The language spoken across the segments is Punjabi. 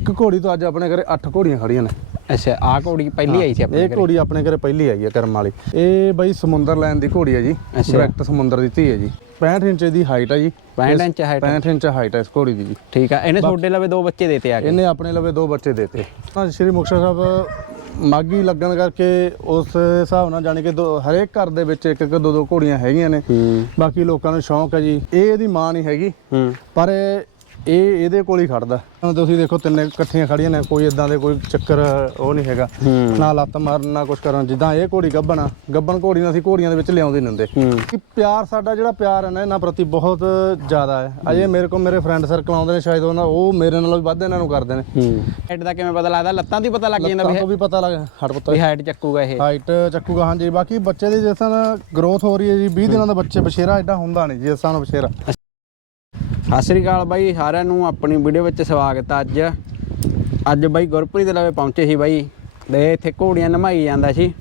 ਇੱਕ ਘੋੜੀ ਤੋਂ ਅੱਜ ਆਪਣੇ ਘਰੇ 8 ਘੋੜੀਆਂ ਖੜੀਆਂ ਨੇ। ਅੱਛਾ ਆ ਘੋੜੀ ਪਹਿਲੀ ਆਈ ਸੀ ਆਪਣੇ ਇਹ ਘਰੇ? ਘੋੜੀ ਆਪਣੇ ਘਰੇ ਪਹਿਲੀ ਆਈ ਹੈ ਕਰਮ ਵਾਲੀ। ਇਹ ਬਈ ਸਮੁੰਦਰ ਲੈਣ ਦੀ ਘੋੜੀ ਹੈ ਜੀ। ਅੱਛਾ। ਡਾਇਰੈਕਟ ਸਮੁੰਦਰ ਦੀ ਧੀ ਹੈ ਜੀ। 65 ਇੰਚ ਦੀ ਹਾਈਟ ਹੈ ਜੀ। 65 ਇੰਚ height ਹੈ। 65 ਇੰਚ ਹਾਈਟ ਹੈ ਇਸ ਘੋੜੀ ਦੀ ਜੀ। ਠੀਕ ਆ ਇਹਨੇ ਤੁਹਾਡੇ ਲਵੇ ਦੋ ਬੱਚੇ ਦੇਤੇ ਆ ਕੇ। ਇਹਨੇ ਆਪਣੇ ਲਵੇ ਦੋ ਬੱਚੇ ਦੇਤੇ ਤਾਂ। ਸ਼੍ਰੀ ਮੁਕਤਸਰ ਸਾਹਿਬ ਮਾਗੀ ਲੱਗਣ ਕਰਕੇ ਉਸ ਹਿਸਾਬ ਨਾਲ ਜਾਣੀ ਕਿ ਦੋ- ਹਰੇਕ ਘਰ ਦੇ ਵਿੱਚ ਇੱਕ ਇੱਕ ਦੋ ਦੋ ਘੋੜੀਆਂ ਹੈਗੀਆਂ ਨੇ। ਹੂੰ। ਬਾਕੀ ਲੋਕਾਂ ਨੂੰ ਸ਼ੌਂਕ ਹੈ ਜੀ। ਇਹ ਇਹਦੀ ਮਾਂ ਨਹੀਂ ਹੈਗੀ। ਹੂੰ। ਪਰ ਇਹ ਇਹ ਇਹਦੇ ਕੋਲ ਹੀ ਖੜਦਾ। ਤੁਸੀਂ ਦੇਖੋ ਤਿੰਨੇ ਇਕੱਠੀਆਂ ਖੜੀਆਂ ਨੇ ਕੋਈ ਇਦਾਂ ਦੇ ਕੋਈ ਚੱਕਰ ਉਹ ਨਹੀਂ ਹੈਗਾ। ਨਾ ਲੱਤ ਮਾਰਨ ਨਾ ਕੁਝ ਕਰਨ। ਜਿੱਦਾਂ ਇਹ ਘੋੜੀ ਗੱਬਣ ਗੱਬਣ ਘੋੜੀ ਨੂੰ ਅਸੀਂ ਘੋੜੀਆਂ ਦੇ ਵਿੱਚ ਲਿਆਉਂਦੇ ਨਹੀਂ ਹੁੰਦੇ। ਹੂੰ। ਕਿ ਪਿਆਰ ਸਾਡਾ ਜਿਹੜਾ ਪਿਆਰ ਹੈ ਨਾ ਇਹਨਾਂ ਪ੍ਰਤੀ ਬਹੁਤ ਜ਼ਿਆਦਾ ਹੈ। ਅਜੇ ਮੇਰੇ ਕੋਲ ਮੇਰੇ ਫਰੈਂਡ ਸਰਕਲ ਆਉਂਦੇ ਨੇ ਸ਼ਾਇਦ ਉਹਨਾਂ ਉਹ ਮੇਰੇ ਨਾਲੋਂ ਵੀ ਵੱਧ ਇਹਨਾਂ ਨੂੰ ਕਰਦੇ ਨੇ। ਹੈਡ ਦਾ ਕਿਵੇਂ ਪਤਾ ਲੱਗਦਾ? ਲੱਤਾਂ ਦੀ ਪਤਾ ਲੱਗ ਜਾਂਦਾ ਲੱਤਾਂ ਵੀ ਤੋਂ ਵੀ ਪਤਾ ਲੱਗ ਹਟ ਪੁੱਤ। ਵੀ ਹਾਈਟ ਚੱਕੂਗਾ ਇਹ। ਹਾਈਟ ਚੱਕੂਗਾ ਹਾਂਜੀ। ਬਾਕੀ ਬੱਚੇ ਦੀ ਜਿਸ ਤਰ੍ਹਾਂ ਗਰੋਥ ਹੋ ਰਹੀ ਹੈ ਜੀ 20 ਦਿਨਾਂ ਦਾ ਬੱਚੇ ਬਸ਼ੇਰਾ ਐਡਾ ਹੁੰਦਾ ਨਹੀਂ ਜਿਸ ਤਰ੍ਹਾਂ ਬਸ਼ੇਰਾ ਸਤਿ ਸ੍ਰੀ ਅਕਾਲ ਬਾਈ ਸਾਰਿਆਂ ਨੂੰ ਆਪਣੀ ਵੀਡੀਓ ਵਿੱਚ ਸਵਾਗਤ ਅੱਜ। ਅੱਜ ਬਾਈ ਗੁਰਪ੍ਰੀਤ ਦੇ ਲਵੇ ਪਹੁੰਚੇ ਸੀ ਬਾਈ ਦੇ ਇੱਥੇ ਘੋੜੀਆਂ ਨਮਾਈ ਜਾਂਦਾ ਸੀ।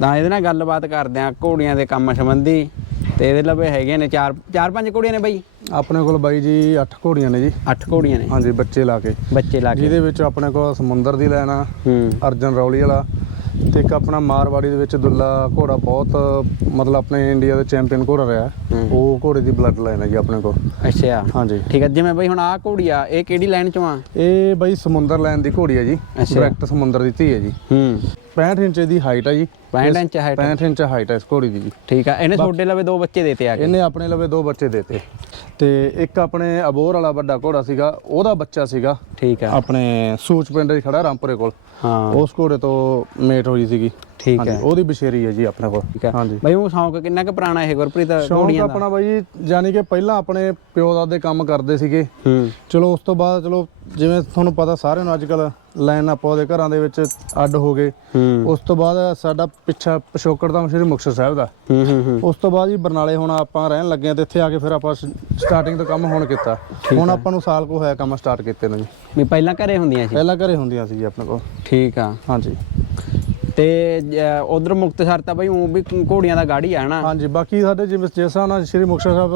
ਤਾਂ ਇਹਦੇ ਨਾਲ ਗੱਲਬਾਤ ਕਰਦੇ ਆ ਘੋੜੀਆਂ ਦੇ ਕੰਮ ਸੰਬੰਧੀ। ਤੇ ਇਹਦੇ ਲਵੇ ਹੈਗੇ ਨੇ ਚਾਰ ਚਾਰ ਪੰਜ ਘੋੜੀਆਂ ਨੇ ਬਾਈ? ਆਪਣੇ ਕੋਲ ਬਾਈ ਜੀ 8 ਘੋੜੀਆਂ ਨੇ ਜੀ। ਅੱਠ ਘੋੜੀਆਂ ਨੇ? ਹਾਂਜੀ ਬੱਚੇ ਲਾ ਕੇ। ਬੱਚੇ ਲਾ ਕੇ। ਜਿਹਦੇ ਵਿੱਚ ਆਪਣੇ ਕੋਲ ਸਮੁੰਦਰ ਦੀ ਲੈਣਾ ਹੂੰ। ਅਰਜਨ ਰੌਲੀ ਵਾਲਾ ਤੇ ਇੱਕ ਆਪਣਾ ਮਾਰਵਾੜੀ ਦੇ ਵਿੱਚ ਦੁੱਲਾ ਘੋੜਾ ਬਹੁਤ ਮਤਲਬ ਆਪਣੇ ਇੰਡੀਆ ਦੇ ਚੈਂਪੀਅਨ ਘੋੜਾ ਰਿਹਾ। ਉਹ ਘੋੜੇ ਦੀ ਬਲੱਡ ਲਾਈਨ ਹੈ ਜੀ ਆਪਣੇ ਕੋਲ। ਅੱਛਾ। ਹਾਂਜੀ। ਠੀਕ ਹੈ ਜਿਵੇਂ ਬਾਈ ਹੁਣ ਆਹ ਘੋੜੀ ਆ ਇਹ ਕਿਹੜੀ ਲਾਈਨ ਚੋਂ ਆ? ਇਹ ਬਾਈ ਸਮੁੰਦਰ ਲੈਣ ਦੀ ਘੋੜੀ ਹੈ ਜੀ। ਡਾਇਰੈਕਟ ਸਮੁੰਦਰ ਦੀ ਧੀ ਹੈ ਜੀ। ਹੂੰ। 65 ਇੰਚ ਦੀ ਹਾਈਟ ਹੈ ਜੀ। 65 ਇੰਚ ਹਾਈਟ 65 ਇੰਚ ਹਾਈਟ ਹੈ ਇਸ ਘੋੜੀ ਦੀ ਜੀ। ਠੀਕ ਆ ਇਹਨੇ ਤੁਹਾਡੇ ਲਵੇ ਦੋ ਬੱਚੇ ਦੇਤੇ ਆ ਕੇ। ਇਹਨੇ ਆਪਣੇ ਲਵੇ ਦੋ ਬੱਚੇ ਦੇਤੇ। ਤੇ ਇੱਕ ਆਪਣੇ ਅਬੋਰ ਵਾਲਾ ਵੱਡਾ ਘੋੜਾ ਸੀਗਾ ਉਹਦਾ ਬੱਚਾ ਸੀਗਾ। ਠੀਕ ਆ। ਆਪਣੇ ਸੂਚ ਪਿੰਡ 'ਚ ਖੜਾ ਰਾਮਪੁਰੇ ਕੋਲ। ਹਾਂ। ਉਸ ਘੋੜੇ ਤੋਂ ਮੇਟ ਹੋਈ ਸੀਗੀ। ਠੀਕ ਹੈ। ਉਹਦੀ ਬਸ਼ੇਰੀ ਹੈ ਜੀ ਆਪਣੇ ਕੋਲ। ਠੀਕ ਆ ਹਾਂਜੀ। ਬਾਈ ਉਹ ਸ਼ੌਂਕ ਕਿੰਨਾ ਕੁ ਪੁਰਾਣਾ ਇਹ ਗੁਰਪ੍ਰੀਤ ਘੋੜੀਆਂ ਦਾ? ਆਪਣਾ ਬਾਈ ਜਾਨੀ ਕਿ ਪਹਿਲਾਂ ਆਪਣੇ ਪਿਓ ਦਾਦੇ ਕੰਮ ਕਰਦੇ ਸੀਗੇ। ਹੂੰ। ਚਲੋ ਉਸ ਤੋਂ ਬਾਅਦ ਚਲੋ ਜਿਵੇਂ ਤੁਹਾਨੂੰ ਪਤਾ ਸਾਰਿਆਂ ਨੂੰ ਅੱਜ ਕੱਲ ਲਾਈਨ ਅਪ ਉਹਦੇ ਘਰਾਂ ਦੇ ਵਿੱਚ ਅੱਡ ਹੋ ਗਏ। ਹੂੰ। ਉਸ ਤੋਂ ਬਾਅਦ ਸਾਡਾ ਪਿੱਛਾ ਪਿਛੋਕੜ ਦਾ ਸ਼੍ਰੀ ਮੁਕਤਸਰ ਸਾਹਿਬ ਦਾ। ਹੂੰ ਹੂੰ ਹੂੰ। ਉਸ ਤੋਂ ਬਾਅਦ ਜੀ ਬਰਨਾਲੇ ਹੁਣ ਆਪਾਂ ਰਹਿਣ ਲੱਗੇ ਆ ਤੇ ਇੱਥੇ ਆ ਕੇ ਫਿਰ ਆਪਾਂ ਸਟਾਰਟਿੰਗ ਤੋਂ ਕੰਮ ਹੁਣ ਕੀਤਾ। ਹੁਣ ਆਪਾਂ ਨੂੰ ਸਾਲ ਕੋ ਹੋਇਆ ਕੰਮ ਸਟਾਰਟ ਕੀਤੇ ਨੂੰ ਜੀ। ਵੀ ਪਹਿਲਾਂ ਘਰੇ ਹੁੰਦੀਆਂ ਸੀ? ਪਹਿਲਾਂ ਘਰੇ ਹੁੰਦੀਆਂ ਸੀ ਜੀ ਆਪਣੇ ਕੋਲ। ਠੀਕ ਆ। ਹਾਂਜੀ। ਤੇ ਉਧਰ ਮੁਕਤਸਰ ਤਾਂ ਬਈ ਉਹ ਵੀ ਘੋੜੀਆਂ ਦਾ ਗਾੜੀ ਆ ਨਾ? ਹਾਂਜੀ, ਬਾਕੀ ਸਾਡੇ ਜਿਵੇਂ ਜਿਸ ਹਿਸਾਬ ਨਾਲ ਸ਼੍ਰੀ ਮੁਕਤਸਰ ਸਾਹਿਬ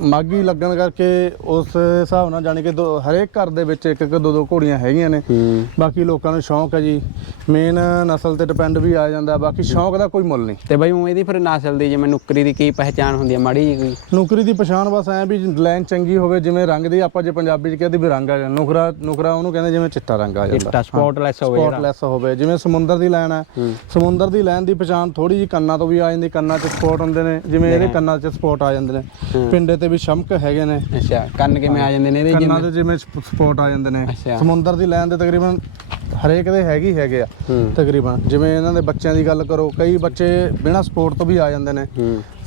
ਮਾਗੀ ਲੱਗਣ ਕਰਕੇ ਉਸ ਹਿਸਾਬ ਨਾਲ ਜਾਣੀ ਕਿ ਦੋ- ਹਰੇਕ ਘਰ ਦੇ ਵਿੱਚ ਇੱਕ ਇੱਕ ਦੋ ਦੋ ਘੋੜੀਆਂ ਹੈਗੀਆਂ ਨੇ। ਹੂੰ। ਬਾਕੀ ਲੋਕਾਂ ਨੂੰ ਸ਼ੌਂਕ ਹੈ ਜੀ। ਮੇਨ ਨਸਲ ਤੇ ਡਿਪੈਂਡ ਵੀ ਆ ਜਾਂਦਾ ਬਾਕੀ ਸ਼ੌਂਕ ਦਾ ਕੋਈ ਮੁੱਲ ਨਹੀਂ। ਤੇ ਬਈ ਉਹ ਇਹਦੀ ਫਿਰ ਨਸਲ ਦੀ ਜਿਵੇਂ ਨੁਕਰੀ ਦੀ ਕੀ ਪਹਿਚਾਣ ਹੁੰਦੀ ਹੈ ਮਾੜੀ ਜਿਹੀ ਕੋਈ? ਨੌਕਰੀ ਦੀ ਪਛਾਣ ਬਸ ਐ ਵੀ ਲਾਈਨ ਚੰਗੀ ਹੋਵੇ ਜਿਵੇਂ ਰੰਗ ਦੀ ਆਪਾਂ ਜੇ ਪੰਜਾਬੀ ਚ ਕਹਿੰਦੇ ਵੀ ਰੰਗ ਆ ਜਾਂਦਾ ਨੁਕਰਾ ਨੁਕਰਾ ਉਹਨੂੰ ਕਹਿੰਦੇ ਜਿਵੇਂ ਚਿੱਟਾ ਰੰਗ ਆ ਜਾਂਦਾ। ਚਿੱਟਾ ਸਪੌਟਲੈਸ ਹੋਵੇ ਜਿਹੜਾ। ਸਪੌਟਲੈਸ ਹੋਵੇ ਜਿਵੇਂ ਸਮੁੰਦਰ ਦੀ ਲਾਈਨ ਹੈ ਹੂੰ। ਸਮੁੰਦਰ ਦੀ ਲਾਈਨ ਦੀ ਪਛਾਣ ਥੋੜੀ ਜੀ ਕੰਨਾਂ ਤੋਂ ਵੀ ਆ ਜਾਂਦੀ ਕੰਨਾਂ 'ਚ ਸਪੌਟ ਹੁੰਦੇ ਨੇ ਜਿਵੇਂ ਇਹਦੇ ਕੰਨਾਂ 'ਚ ਸਪੌਟ ਆ ਜਾਂਦੇ ਨੇ। ਪਿੰਡੇ ਤੇ ਵੀ ਸ਼ਮਕ ਹੈਗੇ ਨੇ। ਅੱਛਾ ਕੰਨ ਕਿਵੇਂ ਆ ਜਾਂਦੇ ਨੇ ਇਹਦੇ ਕੰਨਾਂ ਦੇ ਜਿਵੇਂ ਸਪੌਟ ਆ ਜਾਂਦੇ ਨੇ। ਸਮੁੰਦਰ ਦੀ ਲਾਈਨ ਦੇ ਤਕਰੀਬਨ ਹਰੇਕ ਦੇ ਹੈਗੇ ਹੈਗੇ ਆ ਤਕਰੀਬਨ। ਜਿਵੇਂ ਇਹਨਾਂ ਦੇ ਬੱਚਿਆਂ ਦੀ ਗੱਲ ਕਰੋ ਕਈ ਬੱਚੇ ਬਿਨਾਂ ਸਪੋਰਟ ਤੋਂ ਵੀ ਆ ਜਾਂਦੇ ਨੇ।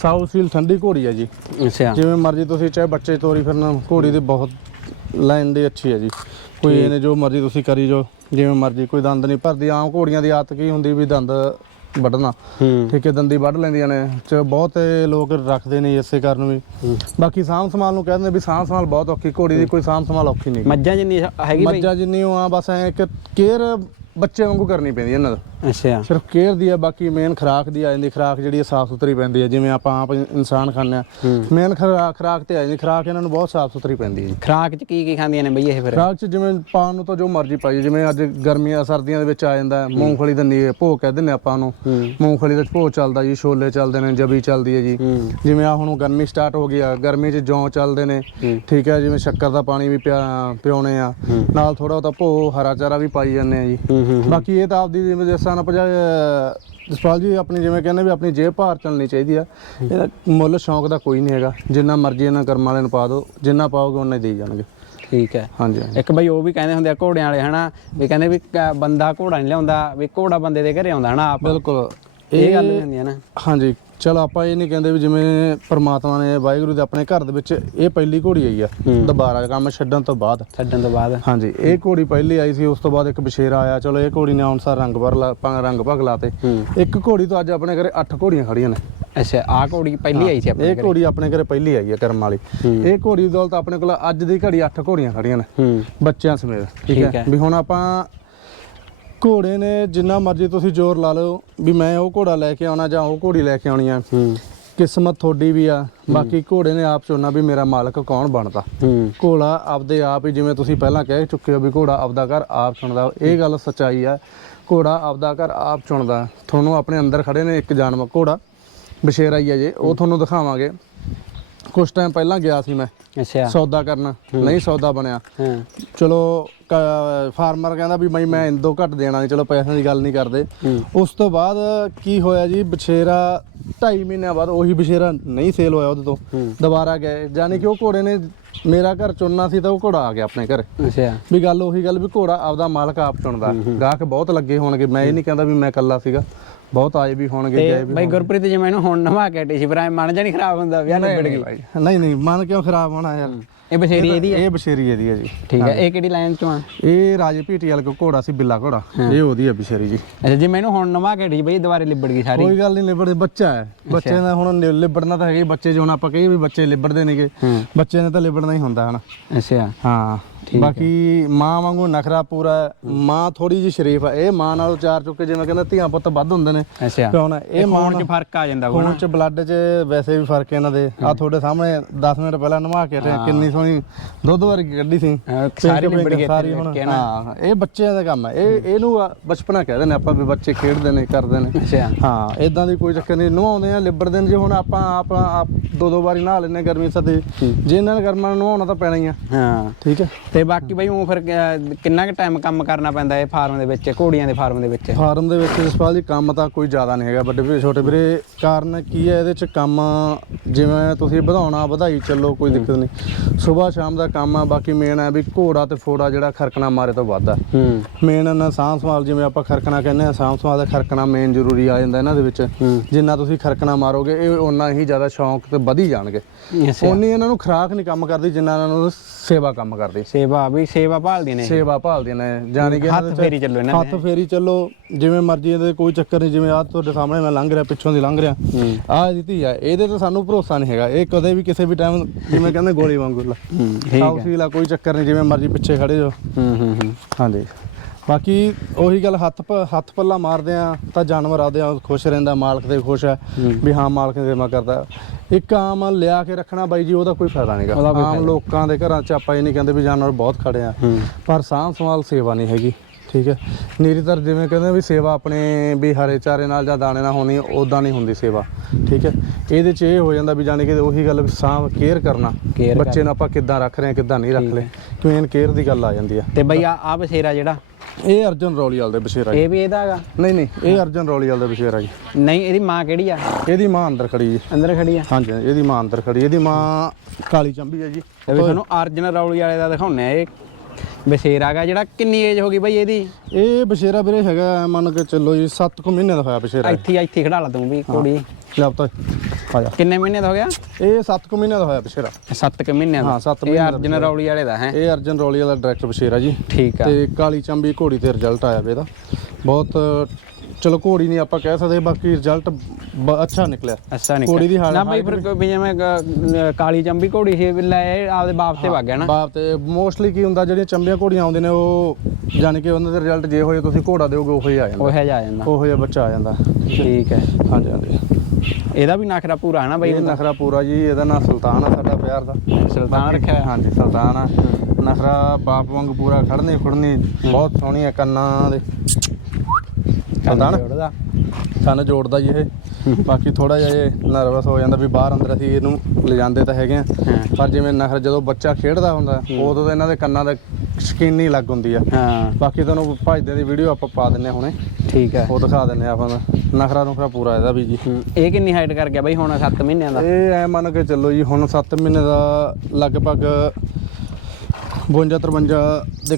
ਸਾਊਥ ਸੀਲ ਠੰਡੀ ਘੋੜੀ ਹੈ ਜੀ। ਅੱਛਾ। ਜਿਵੇਂ ਮਰਜ਼ੀ ਤੁਸੀਂ ਚਾਹੇ ਬੱਚੇ ਤੋਰੀ ਫਿਰਨ ਘੋੜੀ ਦੀ ਬਹੁਤ ਲਾਈਨ ਦੀ ਅੱਛੀ ਹੈ ਜੀ। ਕੋਈ ਇਹਨੇ ਜੋ ਮਰਜ਼ੀ ਤੁਸੀਂ ਕਰੀ ਜੋ ਜਿਵੇਂ ਮਰਜ਼ੀ ਕੋਈ ਦੰਦ ਨਹੀਂ ਭਰਦੀ। ਆਮ ਘੋੜੀਆਂ ਦੀ ਆਦਤ ਕੀ ਹੁੰਦੀ ਵੀ ਦੰਦ ਵੱਢਣਾ। ਹੂੰ। ਠੀਕ ਹੈ ਦੰਦੀ ਵੱਢ ਲੈਂਦੀਆਂ ਨੇ ਚ ਬਹੁਤ ਲੋਕ ਰੱਖਦੇ ਨੇ ਇਸੇ ਕਾਰਨ ਵੀ। ਬਾਕੀ ਸਾਂਭ ਸੰਭਾਲ ਨੂੰ ਕਹਿੰਦੇ ਵੀ ਸਾਂਭ ਸੰਭਾਲ ਬਹੁਤ ਔਖੀ ਘੋੜੀ ਦੀ ਕੋਈ ਸਾਂਭ ਸੰਭਾਲ ਔਖੀ ਨਹੀਂ। ਮੱਝਾਂ ਜਿੰਨੀ ਹੈਗੀ ਬਈ। ਮੱਝਾਂ ਜਿੰਨੀ ਉਹ ਆ ਬਸ ਐ ਇੱਕ ਕੇਅਰ ਬੱਚੇ ਵਾਂਗੂ ਕਰਨੀ ਪੈਂਦੀ ਇਹਨਾਂ ਦਾ। ਅੱਛਾ। ਸਿਰਫ ਕੇਅਰ ਦੀ ਆ ਬਾਕੀ ਮੇਨ ਖਰਾਕ ਦੀ ਆ ਜਾਂਦੀ ਖਰਾਕ ਜਿਹੜੀ ਆ ਸਾਫ਼ ਸੁਥਰੀ ਪੈਂਦੀ ਹੈ ਜਿਵੇਂ ਆਪਾਂ ਆਪ ਇਨਸਾਨ ਖਾਂਦੇ ਆ। ਮੇਨ ਖਰਾਕ ਖਰਾਕ ਤੇ ਆ ਜਾਂਦੀ ਖਰਾਕ ਇਹਨਾਂ ਨੂੰ ਬਹੁਤ ਸਾਫ਼ ਸੁਥਰੀ ਪੈਂਦੀ ਹੈ ਜੀ। ਖਰਾਕ ਚ ਕੀ ਕੀ ਖਾਂਦੀਆਂ ਨੇ ਬਈ ਇਹ ਫਿਰ? ਖਰਾਕ ਚ ਜਿਵੇਂ ਪਾਣ ਨੂੰ ਤਾਂ ਜੋ ਮਰਜ਼ੀ ਪਾਈ ਜਿਵੇਂ ਅੱਜ ਗਰਮੀਆਂ ਸਰਦੀਆਂ ਦੇ ਵਿੱਚ ਆ ਜਾਂਦਾ ਮੂੰਗਫਲੀ ਦਾ ਨੀ ਭੋਗ ਕਹਿ ਦਿੰਦੇ ਆਪਾਂ ਉਹਨੂੰ। ਹੂੰ। ਮੂੰਗਫਲੀ ਦਾ ਭੋਗ ਚੱਲਦਾ ਜੀ ਛੋਲੇ ਚੱਲਦੇ ਨੇ ਜਬੀ ਚੱਲਦੀ ਹੈ ਜੀ। ਜਿਵੇਂ ਆ ਹੁਣ ਗਰਮੀ ਸਟਾਰਟ ਹੋ ਗਈ ਆ ਗਰਮੀ 'ਚ ਜੌਂ ਚੱਲਦੇ ਨੇ। ਠੀਕ ਹੈ ਜਿਵੇਂ ਸ਼ੱਕਰ ਦਾ ਪਾਣੀ ਵੀ ਪਿਆ ਪਿਉਣੇ ਆ। ਨਾਲ ਥੋੜਾ ਬਹੁਤਾ ਭੋ ਹਰਾ ਚਾਰਾ ਵੀ ਪਾਈ ਜਾਂਦੇ ਆ ਜੀ। ਬਾਕੀ ਇਹ ਤਾਂ ਆਪਦੀ ਜਿਵੇਂ ਜਿਸ ਤਰ੍ਹਾਂ ਆਪਾਂ ਜਸਪਾਲ ਜੀ ਆਪਣੀ ਜਿਵੇਂ ਕਹਿੰਦੇ ਵੀ ਆਪਣੀ ਜੇਬ ਭਾਰ ਚੱਲਣੀ ਚਾਹੀਦੀ ਆ। ਇਹਦਾ ਮੁੱਲ ਸ਼ੌਂਕ ਦਾ ਕੋਈ ਨਹੀਂ ਹੈਗਾ। ਜਿੰਨਾ ਮਰਜ਼ੀ ਇਹਨਾਂ ਕਰਮ ਵਾਲਿਆਂ ਨੂੰ ਪਾ ਦਿਓ ਜਿੰਨਾ ਪਾਓਗੇ ਉਹਨਾਂ ਹੀ ਦੇਈ ਜਾਣਗੇ। ਠੀਕ ਹੈ। ਹਾਂਜੀ ਹਾਂਜੀ। ਇੱਕ ਬਈ ਉਹ ਵੀ ਕਹਿੰਦੇ ਹੁੰਦੇ ਆ ਘੋੜਿਆਂ ਵਾਲੇ ਹਨਾ? ਵੀ ਕਹਿੰਦੇ ਵੀ ਕ- ਬੰਦਾ ਘੋੜਾ ਨਹੀਂ ਲਿਆਉਂਦਾ ਵੀ ਘੋੜਾ ਬੰਦੇ ਦੇ ਘਰੇ ਆਉਂਦਾ ਹਨਾ ਆਪ? ਬਿਲਕੁਲ। ਇਹ ਗੱਲ ਵੀ ਹੁੰਦੀ ਹੈ ਨਾ। ਹਾਂਜੀ। ਚਲ ਆਪਾਂ ਇਹ ਨਹੀਂ ਕਹਿੰਦੇ ਵੀ ਜਿਵੇਂ ਪ੍ਰਮਾਤਮਾ ਨੇ ਵਾਹਿਗੁਰੂ ਦੇ ਆਪਣੇ ਘਰ ਦੇ ਵਿੱਚ ਇਹ ਪਹਿਲੀ ਘੋੜੀ ਆਈ ਆ। ਦੁਬਾਰਾ ਕੰਮ ਛੱਡਣ ਤੋਂ ਬਾਅਦ। ਛੱਡਣ ਤੋਂ ਬਾਅਦ। ਹਾਂਜੀ ਇਹ ਘੋੜੀ ਪਹਿਲੀ ਆਈ ਸੀ ਉਸ ਤੋਂ ਬਾਅਦ ਇੱਕ ਬਸ਼ੇਰਾ ਆਇਆ ਚਲੋ ਇਹ ਘੋੜੀ ਨੇ ਆਉਣਸਾਰ ਰੰਗ ਭਰ ਲਾ ਰੰਗ ਭਗ ਲਾਤੇ। ਇੱਕ ਘੋੜੀ ਤੋਂ ਅੱਜ ਆਪਣੇ ਘਰੇ 8 ਘੋੜੀਆਂ ਖੜੀਆਂ ਨੇ। ਅੱਛਾ ਆ ਘੋੜੀ ਪਹਿਲੀ ਆਈ ਸੀ ਆਪਣੇ ਇਹ ਘੋੜੀ ਆਪਣੇ ਘਰੇ ਪਹਿਲੀ ਆਈ ਹੈ ਕਰਮ ਵਾਲੀ। ਇਹ ਘੋੜੀ ਦੀ ਦੌਲਤ ਆਪਣੇ ਕੋਲ ਅੱਜ ਦੀ ਘੜੀ 8 ਘੋੜੀਆਂ ਖੜੀਆਂ ਨੇ ਬੱਚਿਆਂ ਸਮੇਤ ਠੀਕ ਹੈ। ਵੀ ਹੁਣ ਆਪਾਂ ਘੋੜੇ ਨੇ ਜਿੰਨਾ ਮਰਜ਼ੀ ਤੁਸੀਂ ਜ਼ੋਰ ਲਾ ਲਓ ਵੀ ਮੈਂ ਉਹ ਘੋੜਾ ਲੈ ਕੇ ਆਉਣਾ ਜਾਂ ਉਹ ਘੋੜੀ ਲੈ ਕੇ ਆਉਣੀ ਆ। ਹੂੰ। ਕਿਸਮਤ ਤੁਹਾਡੀ ਵੀ ਆ। ਬਾਕੀ ਘੋੜੇ ਨੇ ਆਪ ਚੁਣਨਾ ਵੀ ਮੇਰਾ ਮਾਲਕ ਕੌਣ ਬਣਦਾ? ਹੂੰ। ਘੋੜਾ ਆਪਦੇ ਆਪ ਹੀ ਜਿਵੇਂ ਤੁਸੀਂ ਪਹਿਲਾਂ ਕਹਿ ਚੁੱਕੇ ਹੋ ਵੀ ਘੋੜਾ ਆਪਦਾ ਘਰ ਆਪ ਚੁਣਦਾ ਇਹ ਗੱਲ ਸੱਚਾਈ ਆ। ਘੋੜਾ ਆਪਦਾ ਘਰ ਆਪ ਚੁਣਦਾ। ਤੁਹਾਨੂੰ ਆਪਣੇ ਅੰਦਰ ਖੜੇ ਨੇ ਇੱਕ ਜਾਨਵਰ ਘੋੜਾ ਬਸ਼ੇਰਾ ਹੀ ਆ ਜੇ ਉਹ ਤੁਹਾਨੂੰ ਦਿਖਾਵਾਂਗੇ। ਕੁਝ ਟਾਈਮ ਪਹਿਲਾਂ ਗਿਆ ਸੀ ਮੈਂ। ਅੱਛਾ। ਸੌਦਾ ਕਰਨ। ਨਹੀਂ ਸੌਦਾ ਬਣਿਆ। ਹਾਂ। ਚਲੋ ਫਾਰਮਰ ਕਹਿੰਦਾ ਵੀ ਬਈ ਮੈਂ ਇੰਦੋ ਘੱਟ ਦੇਣਾ ਨਹੀਂ ਚਲੋ ਪੈਸਿਆਂ ਦੀ ਗੱਲ ਨਹੀਂ ਕਰਦੇ। ਉਸ ਤੋਂ ਬਾਅਦ ਕੀ ਹੋਇਆ ਜੀ ਬਛੇਰਾ 2.5 ਮਹੀਨਿਆਂ ਬਾਅਦ ਉਹੀ ਬਛੇਰਾ ਨਹੀਂ ਸੇਲ ਹੋਇਆ ਉਹਦੇ ਤੋਂ। ਦੁਬਾਰਾ ਗਏ। ਜਾਨੀ ਕਿ ਉਹ ਘੋੜੇ ਨੇ ਮੇਰਾ ਘਰ ਚੁਣਨਾ ਸੀ ਤਾਂ ਉਹ ਘੋੜਾ ਆ ਗਿਆ ਆਪਣੇ ਘਰ। ਅੱਛਾ। ਵੀ ਗੱਲ ਉਹੀ ਗੱਲ ਵੀ ਘੋੜਾ ਆਪਦਾ ਮਾਲਕ ਆਪ ਚੁਣਦਾ। ਗਾਹਕ ਬਹੁਤ ਲੱਗੇ ਹੋਣਗੇ। ਮੈਂ ਇਹ ਨਹੀਂ ਕਹਿੰਦਾ ਵੀ ਮੈਂ ਇਕੱਲਾ ਸੀਗਾ। ਬਹੁਤ ਆਏ ਵੀ ਹੋਣਗੇ ਗਏ ਵੀ ਬਾਈ ਗੁਰਪ੍ਰੀਤ ਜੀ ਮੈਨੂੰ ਹੁਣ ਨਵਾ ਕੇ ਸੀ ਪਰ ਐਂ ਮਨ ਜਾਂ ਨਹੀਂ ਖਰਾਬ ਹੁੰਦਾ ਵਿਆਹ ਨਿਬੜ ਗਈ। ਨਹੀਂ ਨਹੀਂ ਮਨ ਕਿਉਂ ਖਰਾਬ ਹੋਣਾ ਯਾਰ? ਇਹ ਬਸ਼ੇਰੀ ਇਹਦੀ ਹੈ ਇਹ ਬਸ਼ੇਰੀ ਇਹਦੀ ਹੈ ਜੀ। ਠੀਕ ਹੈ। ਇਹ ਕਿਹੜੀ ਲਾਈਨ ਚੋਂ ਆ? ਇਹ ਰਾਜੇ ਭੀਟੀ ਵਾਲਾ ਕੋ ਘੋੜਾ ਸੀ ਬਿੱਲਾ ਘੋੜਾ। ਇਹ ਉਹਦੀ ਹੈ ਬਸ਼ੇਰੀ ਜੀ। ਅੱਛਾ ਜੀ ਮੈਨੂੰ ਹੁਣ ਨਵਾ ਕੇ ਬਈ ਦੁਬਾਰੇ ਲਿਬੜ ਗਈ ਸਾਰੀ। ਕੋਈ ਗੱਲ ਨਹੀਂ ਲਿਬੜਦੇ ਬੱਚਾ ਹੈ। ਬੱਚੇ ਦਾ ਹੁਣ ਲਿਬੜਨਾ ਤਾਂ ਹੈਗਾ ਬੱਚੇ ਜੋ ਹੁਣ ਆਪਾਂ ਕਹੀਏ ਵੀ ਬੱਚੇ ਲਿਬੜਦੇ ਨੇਗੇ। ਬੱਚੇ ਨੇ ਤਾਂ ਲਿਬੜਨਾ ਹੀ ਹੁੰਦਾ ਹਨਾ। ਅੱਛਾ। ਹਾਂ। ਬਾਕੀ ਮਾਂ ਵਾਂਗੂ ਨਖਰਾ ਪੂਰਾ। ਮਾਂ ਥੋੜੀ ਜਿਹੀ ਸ਼ਰੀਫ ਹੈ ਇਹ ਮਾਂ ਨਾਲੋਂ ਚਾਰ ਚੁੱਕੇ ਜਿਵੇਂ ਕਹਿੰਦਾ ਧੀਆਂ ਪੁੱਤ ਵੱਧ ਹੁੰਦੇ ਨੇ। ਅੱਛਾ। ਕਿਉਂ ਨਾ ਇਹ ਮਾਂ ਚ ਫ਼ਰਕ ਆ ਜਾਂਦਾ ਹੋਣਾ। ਖੂਨ ਚ ਬਲੱਡ ਚ ਵੈਸੇ ਵੀ ਫ਼ਰਕ ਹੈ ਇਹਨਾਂ ਦੇ। ਆ ਤੁਹਾਡੇ ਸਾਹਮਣੇ 10 ਮਿੰਟ ਪਹਿਲਾਂ ਨਵਾ ਕੇ ਹਟੇ ਕਿੰਨੀ ਸੋਹਣੀ ਦੁੱਧ ਵਰਗੀ ਕੱਢੀ ਸੀ। ਸਾਰੇ ਲਿਬੜ ਨਾ। ਹਾਂ ਇਹ ਬੱਚਿਆਂ ਦਾ ਕੰਮ ਹੈ। ਇਹ ਇਹਨੂੰ ਆ ਬਚਪਨਾ ਕਹਿੰਦੇ ਨੇ ਆਪਾਂ ਵੀ ਬੱਚੇ ਖੇਡਦੇ ਨੇ ਕਰਦੇ ਨੇ। ਅੱਛਾ। ਹਾਂ ਇਦਾਂ ਦੀ ਕੋਈ ਚੱਕਰ ਨਹੀਂ। ਨਵਾਉਂਦੇ ਆ ਲਿਬੜਦੇ ਨੇ। ਜੇ ਹੁਣ ਆਪਾਂ ਆਪ ਆਪ ਦੋ ਦੋ ਵਾਰੀ ਨਹਾ ਲੈਨੇ ਗਰਮੀ ਸਦੇ ਜੇ ਇਹਨਾਂ ਨੇ ਗਰਮਾਂ ਨੂੰ ਨਵਾਉਣਾ ਤਾਂ ਪੈਣਾ ਹੀ ਆ। ਹਾਂ। ਠੀਕ ਹੈ। ਤੇ ਬਾਕੀ ਬਈ ਉਹ ਫਿਰ ਕਿ- ਕਿੰਨਾ ਕੁ ਟਾਈਮ ਕੰਮ ਕਰਨਾ ਪੈਂਦਾ ਇਹ ਫਾਰਮ ਦੇ ਵਿੱਚ ਘੋੜੀਆਂ ਦੇ ਫਾਰਮ ਦੇ ਵਿੱਚ? ਫਾਰਮ ਦੇ ਵਿੱਚ ਜਸਪਾਲ ਜੀ ਕੰਮ ਤਾਂ ਕੋਈ ਜ਼ਿਆਦਾ ਨਹੀਂ ਹੈਗਾ ਵੱਡੇ ਵੀਰੇ ਛੋਟੇ ਵੀਰੇ। ਕਾਰਨ ਕੀ ਹੈ ਇਹਦੇ ਚ ਕੰਮ ਜਿਵੇਂ ਤੁਸੀਂ ਵਧਾਉਣਾ ਵਧਾਈ ਚੱਲੋ ਕੋਈ ਦਿੱਕਤ ਨਹੀਂ। ਸਵੇਰ ਸ਼ਾਮ ਦਾ ਕੰਮ ਆ ਬਾਕੀ ਮੇਨ ਹੈ ਵੀ ਘੋੜਾ ਤੇ ਫੋੜਾ ਜਿਹੜਾ ਖਰਕਣਾ ਮਾਰੇ ਤੋਂ ਵੱਧ ਆ। ਹੂੰ। ਮੇਨ ਨਾ ਸਾਂਭ ਸੰਭਾਲ ਜਿਵੇਂ ਆਪਾਂ ਖਰਕਣਾ ਕਹਿੰਦੇ ਆ ਸਾਂਭ ਸੰਭਾਲ ਦਾ ਖਰਕਣਾ ਮੇਨ ਜ਼ਰੂਰੀ ਆ ਜਾਂਦਾ ਇਹਨਾਂ ਦੇ ਵਿੱਚ। ਜਿੰਨਾ ਤੁਸੀਂ ਖਰਕਣਾ ਮਾਰੋਗੇ ਇਹ ਓਨਾ ਹੀ ਜ਼ਿਆਦਾ ਸ਼ੌਂਕ ਤੇ ਵਧੀ ਜਾਣਗੇ। ਅੱਛਾ। ਓਨੀ ਇਹਨਾਂ ਨੂੰ ਖਰਾਕ ਨਹੀਂ ਕੰਮ ਕਰਦੀ ਜਿੰਨਾ ਇਹਨਾਂ ਨੂੰ ਸੇਵਾ ਕੰਮ ਕਰਦੀ। ਸੇਵਾ ਵੀ ਸੇਵਾ ਭਾਲਦੀ ਨੇ। ਸੇਵਾ ਭਾਲਦੀਆਂ ਨੇ। ਜਾਣੀ ਕਿ ਹੱਥ ਫੇਰੀ ਚੱਲੋ ਇਹਨਾਂ ਹੱਥ ਫੇਰੀ ਚੱਲੋ ਜਿਵੇਂ ਮਰਜ਼ੀ ਇਹਦੇ ਕੋਈ ਚੱਕਰ ਨਹੀਂ ਜਿਵੇਂ ਆਹ ਤੁਹਾਡੇ ਸਾਹਮਣੇ ਮੈਂ ਲੰਘ ਰਿਹਾ ਪਿੱਛੋਂ ਦੀ ਲੰਘ ਰਿਹਾ। ਆਹ ਧੀ ਆ ਇਹਦੇ ਤੇ ਸਾਨੂੰ ਭਰੋਸਾ ਨਹੀਂ ਹੈਗਾ। ਇਹ ਕਦੇ ਵੀ ਕਿਸੇ ਵੀ ਟਾਈਮ ਜਿਵੇਂ ਕਹਿੰਦੇ ਗੋਲੀ ਵਾਂਗੂ ਲਾ। ਹੂੰ ਠੀਕ ਸਾਊ ਹੈ। ਸੀਲਾ ਕੋਈ ਚੱਕਰ ਨਹੀਂ ਜਿਵੇਂ ਮਰਜ਼ੀ ਪਿੱਛੇ ਖੜੇ ਜੋ ਹੂੰ ਹੂੰ ਹੂੰ। ਹਾਂਜੀ। ਬਾਕੀ ਉਹੀ ਗੱਲ ਹੱਥ ਪ- ਹੱਥ ਪੱਲਾ ਮਾਰਦੇ ਆ ਤਾਂ ਜਾਨਵਰ ਆਦੇ ਆ ਖੁਸ਼ ਰਹਿੰਦਾ ਮਾਲਕ ਤੇ ਖੁਸ਼ ਹੈ ਵੀ ਹਾਂ ਮਾਲਕ ਦੀ ਸੇਵਾ ਕਰਦਾ ਇੱਕ ਆਮ ਲਿਆ ਕੇ ਰੱਖਣਾ ਬਾਈ ਜੀ ਉਹਦਾ ਕੋਈ ਫਾਇਦਾ ਨਹੀਂਗਾ ਉਹਦਾ ਕੋਈ ਆਮ ਲੋਕਾਂ ਦੇ ਘਰਾਂ 'ਚ ਆਪਾਂ ਇਹ ਨਹੀਂ ਕਹਿੰਦੇ ਵੀ ਜਾਨਵਰ ਬਹੁਤ ਖੜੇ ਆ। ਪਰ ਸਾਂਭ ਸੰਭਾਲ ਸੇਵਾ ਨਹੀਂ ਹੈਗੀ ਠੀਕ ਹੈ। ਨਿਰਤਰ ਜਿਵੇਂ ਕਹਿੰਦੇ ਵੀ ਸੇਵਾ ਆਪਣੇ ਵੀ ਹਰੇ ਚਾਰੇ ਨਾਲ ਜਾਂ ਦਾਣੇ ਨਾਲ ਹੋਣੀ ਉਦਾਂ ਨਹੀਂ ਹੁੰਦੀ ਸੇਵਾ ਠੀਕ ਹੈ। ਇਹਦੇ 'ਚ ਇਹ ਹੋ ਜਾਂਦਾ ਵੀ ਜਾਣੀ ਕਿ ਉਹੀ ਗੱਲ ਵੀ ਸਾਂਭ ਕੇਅਰ ਕਰਨਾ Care ਬੱਚੇ ਨੂੰ ਆਪਾਂ ਕਿੱਦਾਂ ਰੱਖ ਰਹੇ ਹਾਂ ਕਿੱਦਾਂ ਨਹੀਂ ਰੱਖ ਰਹੇ ਮੇਨ ਕੇਅਰ ਦੀ ਗੱਲ ਆ ਜਾਂਦੀ ਆ ਤੇ ਬਈ ਆ ਆ ਬਸੇਰਾ ਜਿਹੜਾ ਇਹ ਅਰਜਨ ਰੌਲੀਵਾਲ ਦੇ ਬਸ਼ੇਰਾ ਜੀ। ਇਹ ਵੀ ਇਹਦਾ ਹੈਗਾ? ਨਹੀਂ ਨਹੀਂ ਇਹ ਅਰਜਨ ਰੌਲੀਵਾਲ ਦਾ ਬਸ਼ੇਰਾ ਜੀ। ਨਹੀਂ ਇਹਦੀ ਮਾਂ ਕਿਹੜੀ ਆ? ਇਹਦੀ ਮਾਂ ਅੰਦਰ ਖੜੀ ਜੀ। ਅੰਦਰ ਖੜੀ ਆ? ਹਾਂਜੀ ਇਹਦੀ ਮਾਂ ਅੰਦਰ ਖੜੀ ਇਹਦੀ ਮਾਂ ਕਾਲੀ ਚੰਬੀ ਹੈ ਜੀ। ਤੇ ਵੀ ਤੁਹਾਨੂੰ ਅਰਜਨ ਰੌਲੀ ਵਾਲੇ ਦਾ ਦਿਖਾਉਣੇ ਆ ਇਹ। ਬਸੇਰਾ ਹੈਗਾ ਜਿਹੜਾ ਕਿੰਨੀ ਏਜ ਹੋ ਗਈ ਬਈ ਇਹਦੀ? ਇਹ ਬਸ਼ੇਰਾ ਵੀਰੇ ਹੈਗਾ ਮੰਨ ਕੇ ਚੱਲੋ ਜੀ 7 ਕੁ ਮਹੀਨੇ ਦਾ ਹੋਇਆ ਬਸ਼ੇਰਾ ਇੱਥੇ ਇੱਥੇ ਖੜਾ ਲਾ ਤੂੰ ਵੀ ਕੁੜੀ। ਜਬ ਤੱਕ ਆ ਜਾ। ਕਿੰਨੇ ਮਹੀਨੇ ਦਾ ਹੋ ਗਿਆ? ਇਹ 7 ਕੁ ਮਹੀਨੇ ਦਾ ਹੋਇਆ ਬਸ਼ੇਰਾ। 7 ਕੁ ਮਹੀਨਿਆਂ ਦਾ? ਹਾਂ, ਸੱਤ ਇਹ ਮਹੀਨਿਆਂ ਦਾ ਅਰਜਨ ਰੌਲੀ ਵਾਲੇ ਦਾ ਹੈ? ਇਹ ਅਰਜਨ ਰੌਲੀਵਾਲ ਦਾ ਡਾਇਰੈਕਟ ਬਸ਼ੇਰਾ ਜੀ। ਠੀਕ ਆ। ਤੇ ਕਾਲੀ ਚੰਬੀ ਘੋੜੀ ਤੇ ਰਿਜ਼ਲਟ ਆਇਆ ਵੇ ਇਹਦਾ। ਬਹੁਤ ਚਲੋ ਘੋੜੀ ਨਹੀਂ ਆਪਾਂ ਕਹਿ ਸਕਦੇ ਬਾਕੀ ਰਿਜ਼ਲਟ ਅੱਛਾ ਨਿਕਲਿਆ। ਅੱਛਾ ਨਹੀਂ ਘੋੜੀ ਦੀ ਹਾਲ- ਨਾ ਬਈ ਫਿਰ ਕੋਈ ਵੀ ਜਿਵੇਂ ਕ- ਕਾਲੀ ਚੰਬੀ ਘੋੜੀ ਸੀ ਵੀ ਲੈ ਆਪਦੇ ਬਾਪ ਤੇ ਵਗ ਗਿਆ ਨਾ। ਬਾਪ ਤੇ ਮੋਸਟਲੀ ਕੀ ਹੁੰਦਾ ਜਿਹੜੀਆਂ ਚੰਬੀਆਂ ਘੋੜੀਆਂ ਆਉਂਦੀਆਂ ਨੇ ਉਹ ਜਾਣੀ ਕਿ ਉਹਨਾਂ ਦੇ ਰਿਜ਼ਲਟ ਜੇ ਹੋਏ ਤੁਸੀਂ ਘੋੜਾ ਦਿਓਗੇ ਉਹੋ ਹੀ ਆ ਜਾਂਦਾ। ਉਹ ਹੈ ਜਾ ਜਾਂਦਾ। ਉਹੋ ਜਿਹਾ ਬੱਚਾ ਆ ਜਾਂਦਾ। ਠੀਕ ਹੈ। ਹਾਂਜੀ ਹਾਂਜੀ। ਇਹਦਾ ਵੀ ਨਖਰਾ ਪੂਰਾ ਹੈ ਨਾ ਬਈ ਇਹ ਨਖਰਾ ਪੂਰਾ ਜੀ ਇਹਦਾ ਨਾਂ ਸੁਲਤਾਨ ਆ ਸਾਡਾ ਪਿਆਰ ਦਾ। ਸੁਲਤਾਨ ਰੱਖਿਆ ਹੋਇਆ ਹਾਂਜੀ ਸੁਲਤਾਨ ਆ। ਨਖਰਾ ਬਾਪ ਵਾਂਗ ਪੂਰਾ ਖੜਨੀ ਖੁੜਨੀ ਬਹੁਤ ਸੋਹਣੀ ਆ ਕੰਨਾਂ ਦੇ। ਸੁਲਤਾਨ ਉਹਦਾ ਕੰਨ ਜੋੜਦਾ ਜੀ ਇਹ। ਬਾਕੀ ਥੋੜਾ ਜਿਹਾ ਇਹ ਨਰਵਸ ਹੋ ਜਾਂਦਾ ਵੀ ਬਾਹਰ ਅੰਦਰ ਅਸੀਂ ਇਹਨੂੰ ਲਿਜਾਂਦੇ ਤਾਂ ਹੈਗੇ ਆ। ਹਾਂ। ਪਰ ਜਿਵੇਂ ਨਖਰ ਜਦੋਂ ਬੱਚਾ ਖੇਡਦਾ ਹੁੰਦਾ ਉਦੋਂ ਤਾਂ ਇਹਨਾਂ ਦੇ ਕੰਨਾਂ ਦਾ ਸ਼ਕੀਨੀ ਲੱਗ ਹੁੰਦੀ ਆ। ਹਾਂ। ਬਾਕੀ ਤੁਹਾਨੂੰ ਭਜਦੇ ਦੀ ਵੀਡੀਓ ਆਪਾਂ ਪਾ ਦਿੰਨੇ ਹੁਣੇ। ਠੀਕ ਹੈ। ਉਹ ਦਿਖਾ ਦਿੰਨੇ ਆਪਾਂ ਨੂੰ। ਨਖਰਾ ਨੁਖਰਾ ਪੂਰਾ ਇਹਦਾ ਵੀ ਜੀ। ਹੂੰ। ਇਹ ਕਿੰਨੀ ਹਾਈਟ ਕਰ ਗਿਆ ਬਈ ਹੁਣ? 7 ਮਹੀਨਿਆਂ ਦਾ? ਇਹ ਐ ਮੰਨ ਕੇ ਚੱਲੋ ਜੀ ਹੁਣ 7 ਮਹੀਨੇ ਦਾ ਲਗਭਗ 52 53 ਦੇ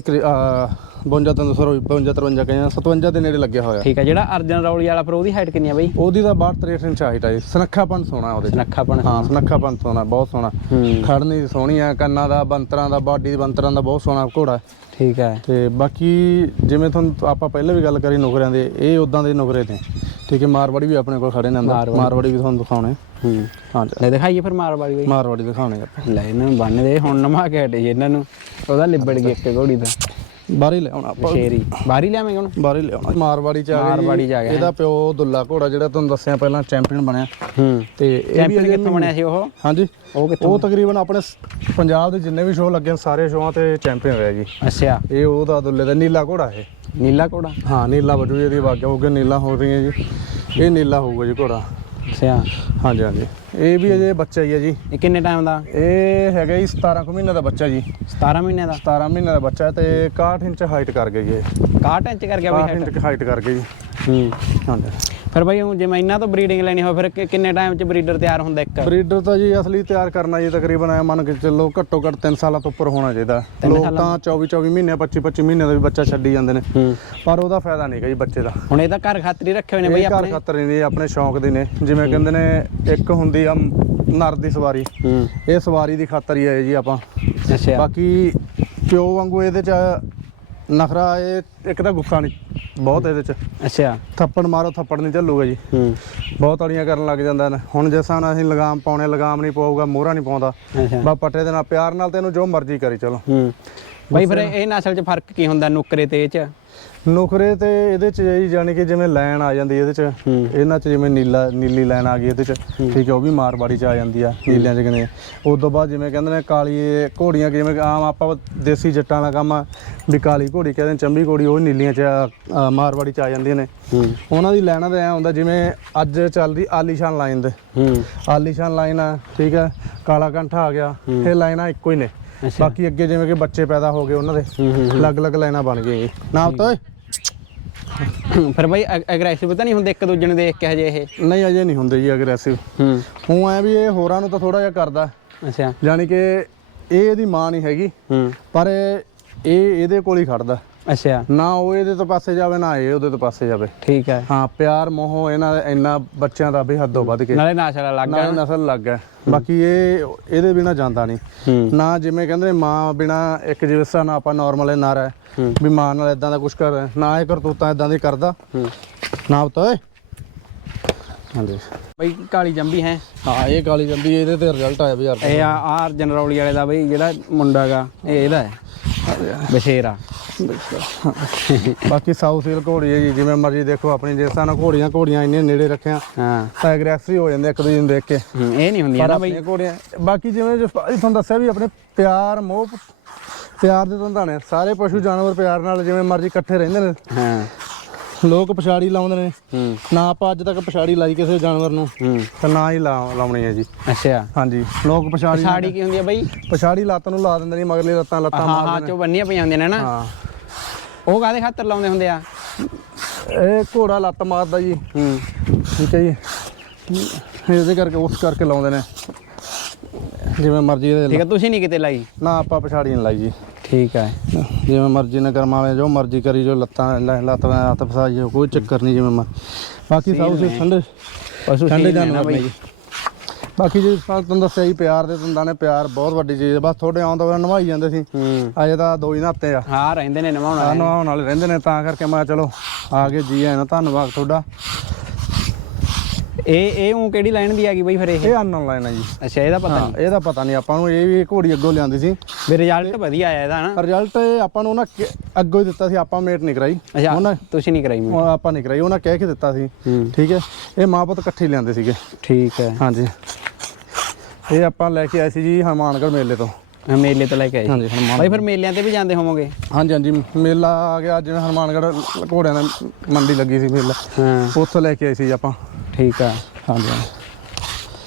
ਕਰੀ- ਆਹ, 52 ਤਾਂ ਸੌਰੀ 52 53 ਕਹਿੰਦਾ 57 ਦੇ ਨੇੜੇ ਲੱਗਿਆ ਹੋਇਆ। ਠੀਕ ਹੈ ਜਿਹੜਾ ਅਰਜਨ ਰੌਲੀ ਵਾਲਾ ਫਿਰ ਉਹਦੀ ਹਾਈਟ ਕਿੰਨੀ ਆ ਬਈ? ਉਹਦੀ ਤਾਂ 62 63 ਇੰਚ ਹਾਈਟ ਆ ਜੀ। ਸੁਨੱਖਾਪਨ ਸੋਹਣਾ ਉਹਦੇ 'ਚ। ਨੱਖਾਪਣ ਹਾਂ ਸੁਨੱਖਾਪਨ ਸੋਹਣਾ ਬਹੁਤ ਸੋਹਣਾ। ਹੂੰ। ਖੜਨੀ ਸੋਹਣੀ ਆ ਕੰਨਾਂ ਦਾ ਬੰਤਰਾਂ ਦਾ ਬਾਡੀ ਦੇ ਬੰਤਰਾਂ ਦਾ ਬਹੁਤ ਸੋਹਣਾ ਘੋੜਾ ਠੀਕ ਹੈ ਤੇ ਬਾਕੀ ਜਿਵੇਂ ਤੁਹਾਨੂੰ ਆਪਾਂ ਪਹਿਲਾਂ ਵੀ ਗੱਲ ਕਰੀ ਨੁਕਰਿਆਂ ਦੇ ਇਹ ਉਦਾਂ ਦੇ ਨੁਕਰੇ ਨੇ। ਠੀਕ ਹੈ ਮਾਰਵਾੜੀ ਵੀ ਆਪਣੇ ਕੋਲ ਖੜੇ ਨੇ ਅੰਦਰ। ਮਾਰਵਾੜੀ। ਮਾਰਵਾੜੀ ਵੀ ਤੁਹਾਨੂੰ ਦਿਖਾਉਣੇ। ਹੂੰ। ਹਾਂਜੀ ਲੈ ਦਿਖਾਈਏ ਫਿਰ ਮਾਰਵਾੜੀ ਬਈ। ਮਾਰਵਾੜੀ ਦਿਖਾਉਣੇ ਆਪਾਂ ਲੈ ਇਹਨਾਂ ਨੂੰ ਬੰਨ ਦੇ ਹੁਣ ਨਮਾ ਕੇ ਹਟੇ ਸੀ ਇਹਨਾਂ ਨੂੰ। ਉਹਦਾ ਲਿਬੜ ਗਈ ਇੱਕ ਘੋੜੀ ਦਾ। ਬਾਹਰ ਹੀ ਲਿਆਉਣਾ ਆਪਾਂ। ਬਸ਼ੇਰੀ ਬਾਹਰੀ ਲਿਆਵਾਂਗੇ ਉਹਨੂੰ ਬਾਹਰ ਹੀ ਲਿਆਉਣਾ ਮਾਰਵਾੜੀ ਚ ਆ ਗਿਆ ਮਾਰਵਾੜੀ ਚ ਆ ਗਿਆ, ਇਹਦਾ ਪਿਓ ਦੁੱਲਾ ਘੋੜਾ ਜਿਹੜਾ ਤੁਹਾਨੂੰ ਦੱਸਿਆ ਪਹਿਲਾਂ ਚੈਂਪੀਅਨ ਬਣਿਆ। ਹੂੰ। ਤੇ ਇਹ ਵੀ ਕਿੱਥੋਂ ਬਣਿਆ ਸੀ ਉਹ? ਹਾਂਜੀ। ਉਹ ਕਿੱਥੋਂ? ਉਹ ਤਕਰੀਬਨ ਆਪਣੇ ਪੰਜਾਬ ਦੇ ਜਿੰਨੇ ਵੀ ਸ਼ੋਅ ਲੱਗੇ ਸਾਰੇ ਸ਼ੋਆਂ ਤੇ ਚੈਂਪੀਅਨ ਹੋਇਆ ਜੀ। ਅੱਛਾ। ਇਹ ਉਹਦਾ ਦੁੱਲੇ ਦਾ ਨੀਲਾ ਘੋੜਾ ਇਹ। ਨੀਲਾ ਕੋੜਾ ਹਾਂ ਨੀਲਾ ਵਜੂ ਇਹਦੀ ਵਾਗਿਆ ਹੋ ਗਿਆ ਨੀਲਾ ਹੋ ਰਹੀ ਹੈ ਜੀ। ਇਹ ਨੀਲਾ ਹੋਊਗਾ ਜੀ ਘੋੜਾ। ਅੱਛਾ। ਹਾਂਜੀ ਹਾਂਜੀ। ਇਹ ਵੀ ਅਜੇ ਬੱਚਾ ਹੀ ਹੈ ਜੀ। ਇਹ ਕਿੰਨੇ ਟਾਈਮ ਦਾ? ਇਹ ਹੈਗਾ ਜੀ 17 ਕੁ ਮਹੀਨੇ ਦਾ ਬੱਚਾ ਜੀ। 17 ਮਹੀਨੇ ਦਾ? 17 ਮਹੀਨੇ ਦਾ ਬੱਚਾ ਤੇ 61 ਇੰਚ ਹਾਈਟ ਕਰ ਜੀ ਇਹ। 61 ਇੰਚ ਕਰ ਗਿਆ 61 ਬਈ ਇੰਚ ਹਾਈਟ ਕਰ ਗਿਆ ਜੀ। ਹੂੰ। ਹਾਂਜੀ। ਫਿਰ ਬਈ ਹੁਣ ਜੇ ਮੈਂ ਇਹਨਾਂ ਤੋਂ ਬਰੀਡਿੰਗ ਲੈਣੀ ਹੋਵੇ ਫਿਰ ਕਿ- ਕਿੰਨੇ ਟਾਈਮ ਚ ਬਰੀਡਰ ਤਿਆਰ ਹੁੰਦਾ ਇੱਕ? ਬਰੀਡਰ ਤਾਂ ਜੀ ਅਸਲੀ ਤਿਆਰ ਕਰਨਾ ਜੀ ਤਕਰੀਬਨ ਐ ਮੰਨ ਕੇ ਚੱਲੋ ਘੱਟੋ ਘੱਟ 3 ਸਾਲਾਂ ਤੋਂ ਉੱਪਰ ਹੋਣਾ ਚਾਹੀਦਾ। ਲੋਕ ਤਾਂ 24 24 ਮਹੀਨੇ 25 25 ਮਹੀਨੇ ਦਾ ਵੀ ਬੱਚਾ ਛੱਡੀ ਜਾਂਦੇ ਨੇ। ਹੂੰ। ਪਰ ਉਹਦਾ ਫਾਇਦਾ ਨਹੀਂ ਗਾ ਜੀ ਬੱਚੇ ਦਾ। ਹੁਣ ਇਹ ਤਾਂ ਘਰ ਖਾਤਰ ਰੱਖੇ ਹੋਏ ਨੇ ਬਈ ਇਹ ਘਰ ਆਪਣੇ। ਖਾਤਰ ਨਹੀਂ ਆਪਣੇ ਸ਼ੌਂਕ ਦੇ ਨੇ। ਜਿਵੇਂ ਕਹਿੰਦੇ ਨੇ ਇੱਕ ਹੁੰਦੀ ਆ ਨਰ ਦੀ ਸਵਾਰੀ। ਹੂੰ। ਇਹ ਸਵਾਰੀ ਦੀ ਖਾਤਰ ਹੀ ਆਏ ਜੀ ਆਪਾਂ। ਅੱਛਾ। ਬਾਕੀ ਪਿਓ ਵਾਂਗੂ ਇਹਦੇ ਚ ਨਖਰਾ ਇਹ ਇੱਕ ਤਾਂ ਗੁੱਸਾ ਨਹੀਂ ਬਹੁਤ ਇਹਦੇ ਚ। ਅੱਛਾ। ਥੱਪੜ ਮਾਰੋ ਥੱਪੜ ਨਹੀਂ ਚੱਲੂਗਾ ਜੀ। ਹੂੰ। ਬਹੁਤ ਅੜੀਆਂ ਕਰਨ ਲੱਗ ਜਾਂਦਾ ਨੇ ਹੁਣ ਜਿਸ ਨਾਲ ਅਸੀਂ ਲਗਾਮ ਪਾਉਣੇ ਲਗਾਮ ਨਹੀਂ ਪਾਊਗਾ ਮੋਹਰਾ ਨਹੀਂ ਪਾਉਂਦਾ। ਅੱਛਾ। ਬਾ ਪੱਟੇ ਦੇ ਨਾਲ ਪਿਆਰ ਨਾਲ ਤੈਨੂੰ ਜੋ ਮਰਜ਼ੀ ਕਰੀ ਚਲੋ। ਹੂੰ। ਬਈ ਫਿਰ ਇਹ ਨਸਲ ਚ ਫ਼ਰਕ ਕੀ ਹੁੰਦਾ ਨੁਕਰੇ ਤੇ ਇਹ ਚ? ਨੁਕਰੇ ਤੇ ਇਹਦੇ ਚ ਜੀ ਜਾਣੀ ਕਿ ਜਿਵੇਂ ਲਾਈਨ ਆ ਜਾਂਦੀ ਇਹਦੇ ਚ ਇਹਨਾਂ ਚ ਜਿਵੇਂ ਨੀਲਾ ਨੀਲੀ ਲਾਈਨ ਆ ਗਈ ਇਹਦੇ ਚ ਠੀਕ ਹੈ ਉਹ ਵੀ ਮਾਰਵਾੜੀ ਚ ਆ ਜਾਂਦੀ ਆ ਨੀਲਿਆਂ ਚ ਕਹਿੰਦੇ ਉਸ ਤੋਂ ਬਾਅਦ ਜਿਵੇਂ ਕਹਿੰਦੇ ਨੇ ਕਾਲੀ ਘੋੜੀਆਂ ਜਿਵੇਂ ਆਮ ਆਪਾਂ ਦੇਖੀ ਜੱਟਾਂ ਦਾ ਕੰਮ ਆ ਵੀ ਕਾਲੀ ਘੋੜੀ ਕਹਿੰਦੇ ਚੰਬੀ ਘੋੜੀ ਉਹ ਨੀਲੀਆਂ ਚ ਮਾਰਵਾੜੀ ਚ ਆ ਜਾਂਦੀਆਂ ਨੇ। ਉਹਨਾਂ ਦੀ ਲਾਈਨਾਂ ਦਾ ਐ ਹੁੰਦਾ ਜਿਵੇਂ ਅੱਜ ਚੱਲਦੀ ਆਲੀਸ਼ਾਨ ਲਾਈਨ ਦੇ। ਆਲੀਸ਼ਾਨ ਲਾਈਨ ਆ ਠੀਕ ਹੈ ਕਾਲਾ ਕੰਠਾ ਆ ਗਿਆ ਇਹ ਲਾਈਨਾਂ ਇੱਕੋ ਹੀ ਨੇ। ਬਾਕੀ ਅੱਗੇ ਜਿਵੇਂ ਕਿ ਬੱਚੇ ਪੈਦਾ ਹੋ ਗਏ ਉਹਨਾਂ ਦੇ ਅਲੱਗ-ਅਲੱਗ ਲਾਈਨਾਂ ਬਣ ਗਈਆਂ ਜੀ। ਨਾ ਤਾਂ। ਫਿਰ ਬਈ ਐਗਰੈਸਿਵ ਤਾਂ ਨਹੀਂ ਹੁੰਦੇ ਇੱਕ ਦੂਜੇ ਨੂੰ ਦੇਖ ਕੇ ਹਜੇ ਇਹ? ਨਹੀਂ ਅਜੇ ਨਹੀਂ ਹੁੰਦੇ ਜੀ ਅਗਰੈਸਿਵ ਹੂੰ। ਹੂੰ ਐ ਵੀ ਇਹ ਹੋਰਾਂ ਨੂੰ ਤਾਂ ਥੋੜਾ ਜਿਹਾ ਕਰਦਾ। ਅੱਛਾ। ਯਾਨੀ ਕਿ ਇਹ ਇਹਦੀ ਮਾਂ ਨਹੀਂ ਹੈਗੀ ਹੂੰ। ਪਰ ਇਹ ਇਹਦੇ ਕੋਲ ਹੀ ਖੜਦਾ। ਅੱਛਾ। ਨਾ ਉਹ ਇਹਦੇ ਤੋਂ ਪਾਸੇ ਜਾਵੇ ਨਾ ਇਹ ਉਹਦੇ ਤੋਂ ਪਾਸੇ ਜਾਵੇ। ਠੀਕ ਹੈ। ਹਾਂ ਪਿਆਰ ਮੋਹ ਇਹਨਾਂ ਦਾ ਇੰਨਾ ਬੱਚਿਆਂ ਦਾ ਵੀ ਹੱਦੋਂ ਵੱਧ ਕੇ। ਨਾਲੇ ਨਸਲ ਅਲੱਗ ਨਾਲ ਨਸਲ ਲੱਗ ਗਿਆ। ਬਾਕੀ ਇਹ ਇਹਦੇ ਬਿਨਾ ਜਾਂਦਾ ਨਹੀਂ। ਨਾ ਜਿਵੇਂ ਕਹਿੰਦੇ ਨੇ ਮਾਂ ਬਿਨਾ ਇੱਕ ਜਿਵੇਂ ਨਾ ਆਪਾਂ ਨਾਰਮਲ ਨਰ। ਵੀ ਮਾਂ ਨਾਲ ਇਦਾਂ ਦਾ ਕੁਝ ਕਰ ਨਾ ਇਹ ਕਰਤੂਤਾਂ ਇਦਾਂ ਦੀ ਕਰਦਾ। ਨਾ ਬਤਾ ਓਏ। ਹਾਂਜੀ। ਬਈ ਕਾਲੀ ਜੰਬੀ ਹੈ। ਹਾਂ ਇਹ ਕਾਲੀ ਜੰਬੀ ਇਹਦੇ ਤੇ ਰਿਜ਼ਲਟ ਆਇਆ ਵੀ ਯਾਰ ਇਹ ਆ ਆਰ ਜਨਰੌਲੀ ਵਾਲੇ ਦਾ ਬਈ ਜਿਹੜਾ ਮੁੰਡਾ ਹੈਗਾ ਇਹ ਇਹਦਾ ਹੈ। ਬਸ਼ੇਰਾ। ਬਾਕੀ ਸਾਊਥ ਸੀਲ ਘੋੜੀ ਹੈ ਜੀ ਜਿਵੇਂ ਮਰਜ਼ੀ ਦੇਖੋ ਆਪਣੀ ਜਿਸ ਤਰ੍ਹਾਂ ਨਾਲ ਘੋੜੀਆਂ ਘੋੜੀਆਂ ਇੰਨੇ ਨੇੜੇ ਰੱਖਿਆ ਹਾਂ। ਤਾਂ ਐਗਰੈਸਿਵ ਹੋ ਜਾਂਦੇ ਇੱਕ ਦੂਜੇ ਨੂੰ ਦੇਖ ਕੇ। ਇਹ ਨਹੀਂ ਹੁੰਦੀਆਂ ਨਾ ਬਈ। ਘੋੜੀਆਂ ਬਾਕੀ ਜਿਵੇਂ ਜੋ ਤੁਹਾਨੂੰ ਦੱਸਿਆ ਵੀ ਆਪਣੇ ਪਿਆਰ ਮੋਹ ਪਿਆਰ ਦੇ ਧੰਦਾ ਨੇ ਸਾਰੇ ਪਸ਼ੂ ਜਾਨਵਰ ਪਿਆਰ ਨਾਲ ਜਿਵੇਂ ਮਰਜ਼ੀ ਇਕੱਠੇ ਰਹਿੰਦੇ ਨੇ। ਹਾਂ। ਲੋਕ ਪਛਾੜੀ ਲਾਉਂਦੇ ਨੇ। ਹੂੰ। ਨਾ ਆਪਾਂ ਅੱਜ ਤੱਕ ਪਛਾੜੀ ਲਾਈ ਕਿਸੇ ਜਾਨਵਰ ਨੂੰ। ਹੂੰ। ਤਾਂ ਨਾ ਹੀ ਲਾ- ਲਾਉਣੀ ਹੈ ਜੀ। ਅੱਛਾ। ਹਾਂਜੀ ਲੋਕ ਪਛਾੜੀ ਸਾੜੀ ਕੀ ਹੁੰਦੀ ਹੈ ਬਈ? ਪਛਾੜੀ ਲੱਤ ਨੂੰ ਲਾ ਦਿੰਦੇ ਨੇ ਮਗਰਲੀ ਲੱਤਾਂ ਲੱਤਾਂ ਹਾਂ ਹਾਂ ਮਾਰਦੇ ਨੇ। ਚੋ ਬੰਨੀਆਂ ਪਈਆਂ ਹੁੰਦੀਆਂ ਨੇ ਨਾ। ਹਾਂ। ਉਹ ਕਾਦੇ ਖਾਤਰ ਲਾਉਂਦੇ ਹੁੰਦੇ ਆ? ਇਹ ਘੋੜਾ ਲੱਤ ਮਾਰਦਾ ਜੀ। ਹੂੰ। ਠੀਕ ਹੈ ਜੀ। ਇਹਦੇ ਕਰਕੇ ਉਸ ਕਰਕੇ ਲਾਉਂਦੇ ਨੇ। ਜਿਵੇਂ ਮਰਜ਼ੀ ਇਹਦੇ ਠੀਕ ਹੈ ਤੁਸੀਂ ਨਹੀਂ ਕਿਤੇ ਲਾਈ? ਨਾ ਆਪਾਂ ਪਛਾੜੀ ਨਹੀਂ ਲਾਈ ਜੀ। ਠੀਕ ਹੈ। ਜਿਵੇਂ ਮਰਜ਼ੀ ਨਾ ਕਰਮਾਵੇ ਜੋ ਮਰਜ਼ੀ ਕਰੀ ਜੋ ਲੱਤਾਂ ਲੱਤ ਹੱਥ ਫਸਾ ਜੋ ਕੋਈ ਚੱਕਰ ਨਹੀਂ ਜਿਵੇਂ ਮਰ ਬਾਕੀ ਸਭ ਕੁਝ ਠੰਡੇ ਪਸ਼ੂ ਠੰਡੇ ਸੀਲ ਜਾਨਵਰ ਨੇ ਜੀ ਬਾਕੀ ਜੇ ਤੁਹਾਨੂੰ ਦੱਸਿਆ ਜੀ ਪਿਆਰ ਦੇ ਦੰਦਾਂ ਨੇ ਪਿਆਰ ਬਹੁਤ ਵੱਡੀ ਚੀਜ਼ ਹੈ। ਬਸ ਤੁਹਾਡੇ ਆਉਣ ਤੋਂ ਨਵਾਈ ਜਾਂਦੇ ਸੀ। ਅਜੇ ਤਾਂ ਦੋ ਹੀ ਨਹਾਤੇ ਆ। ਹਾਂ ਰਹਿੰਦੇ ਨੇ ਨਵਾਉਣ ਵਾਲੇ ਨਵਾਉਣ ਵਾਲੇ ਰਹਿੰਦੇ ਨੇ ਤਾਂ ਕਰਕੇ ਮੈਂ ਚਲੋ ਆ ਗਏ ਜੀ ਆਇਆਂ ਨੂੰ ਧੰਨਵਾਦ ਤੁਹਾਡਾ। ਇਹ ਇਹ ਉਹ ਕਿਹੜੀ ਲਾਈਨ ਦੀ ਹੈਗੀ ਬਈ ਫਿਰ ਇਹ? ਇਹ ਅਨਲਾਈਨ ਹੈ ਜੀ। ਅੱਛਾ ਇਹਦਾ ਪਤਾ ਹਾਂ ਇਹਦਾ ਪਤਾ ਨਹੀਂ ਆਪਾਂ ਨੂੰ ਇਹ ਵੀ ਘੋੜੀ ਅੱਗੋਂ ਲਿਆਂਦੀ ਸੀ। ਵੀ ਰਿਜ਼ਲਟ ਵਧੀਆ ਆਇਆ ਇਹਦਾ ਨਾ ਰਿਜ਼ਲਟ ਆਪਾਂ ਨੂੰ ਉਹਨਾਂ ਕਿ- ਅੱਗੋਂ ਹੀ ਦਿੱਤਾ ਸੀ ਆਪਾਂ ਮੇਟ ਨਹੀਂ ਕਰਾਈ। ਅੱਛਾ ਉਹਨਾਂ ਤੁਸੀਂ ਨਹੀਂ ਕਰਾਈ ਉਹ ਆਪਾਂ ਨਹੀਂ ਕਰਾਈ ਉਹਨਾਂ ਕਹਿ ਕੇ ਦਿੱਤਾ ਸੀ। ਹੂੰ। ਠੀਕ ਹੈ ਇਹ ਮਾਂ ਪੁੱਤ ਇਕੱਠੇ ਹੀ ਲਿਆਂਦੇ ਸੀਗੇ। ਠੀਕ ਹੈ। ਹਾਂਜੀ। ਇਹ ਆਪਾਂ ਲੈ ਕੇ ਆਏ ਸੀ ਜੀ ਹਨੂਮਾਨਗੜ੍ਹ ਮੇਲੇ ਤੋਂ। ਮੈਂ ਮੇਲੇ ਤੋਂ ਲੈ ਕੇ ਆਈ ਹਾਂਜੀ ਹਨੂਮਾਨ ਬਾਈ ਫਿਰ ਮੇਲਿਆਂ ਤੇ ਵੀ ਜਾਂਦੇ ਹੋਵੋਗੇ? ਹਾਂਜੀ ਹਾਂਜੀ ਮੇਲਾ ਆ ਗਿਆ ਜਿਵੇਂ ਹਨੂਮਾਨਗੜ੍ਹ ਘੋੜਿਆਂ ਦੀ ਮੰਡੀ ਲੱਗੀ ਸੀ ਮੇਲਾ। ਹਾਂ। ਉੱਥੋਂ ਲੈ ਕੇ ਆਏ ਸੀ ਆਪਾਂ। ਠੀਕ ਆ। ਹਾਂਜੀ।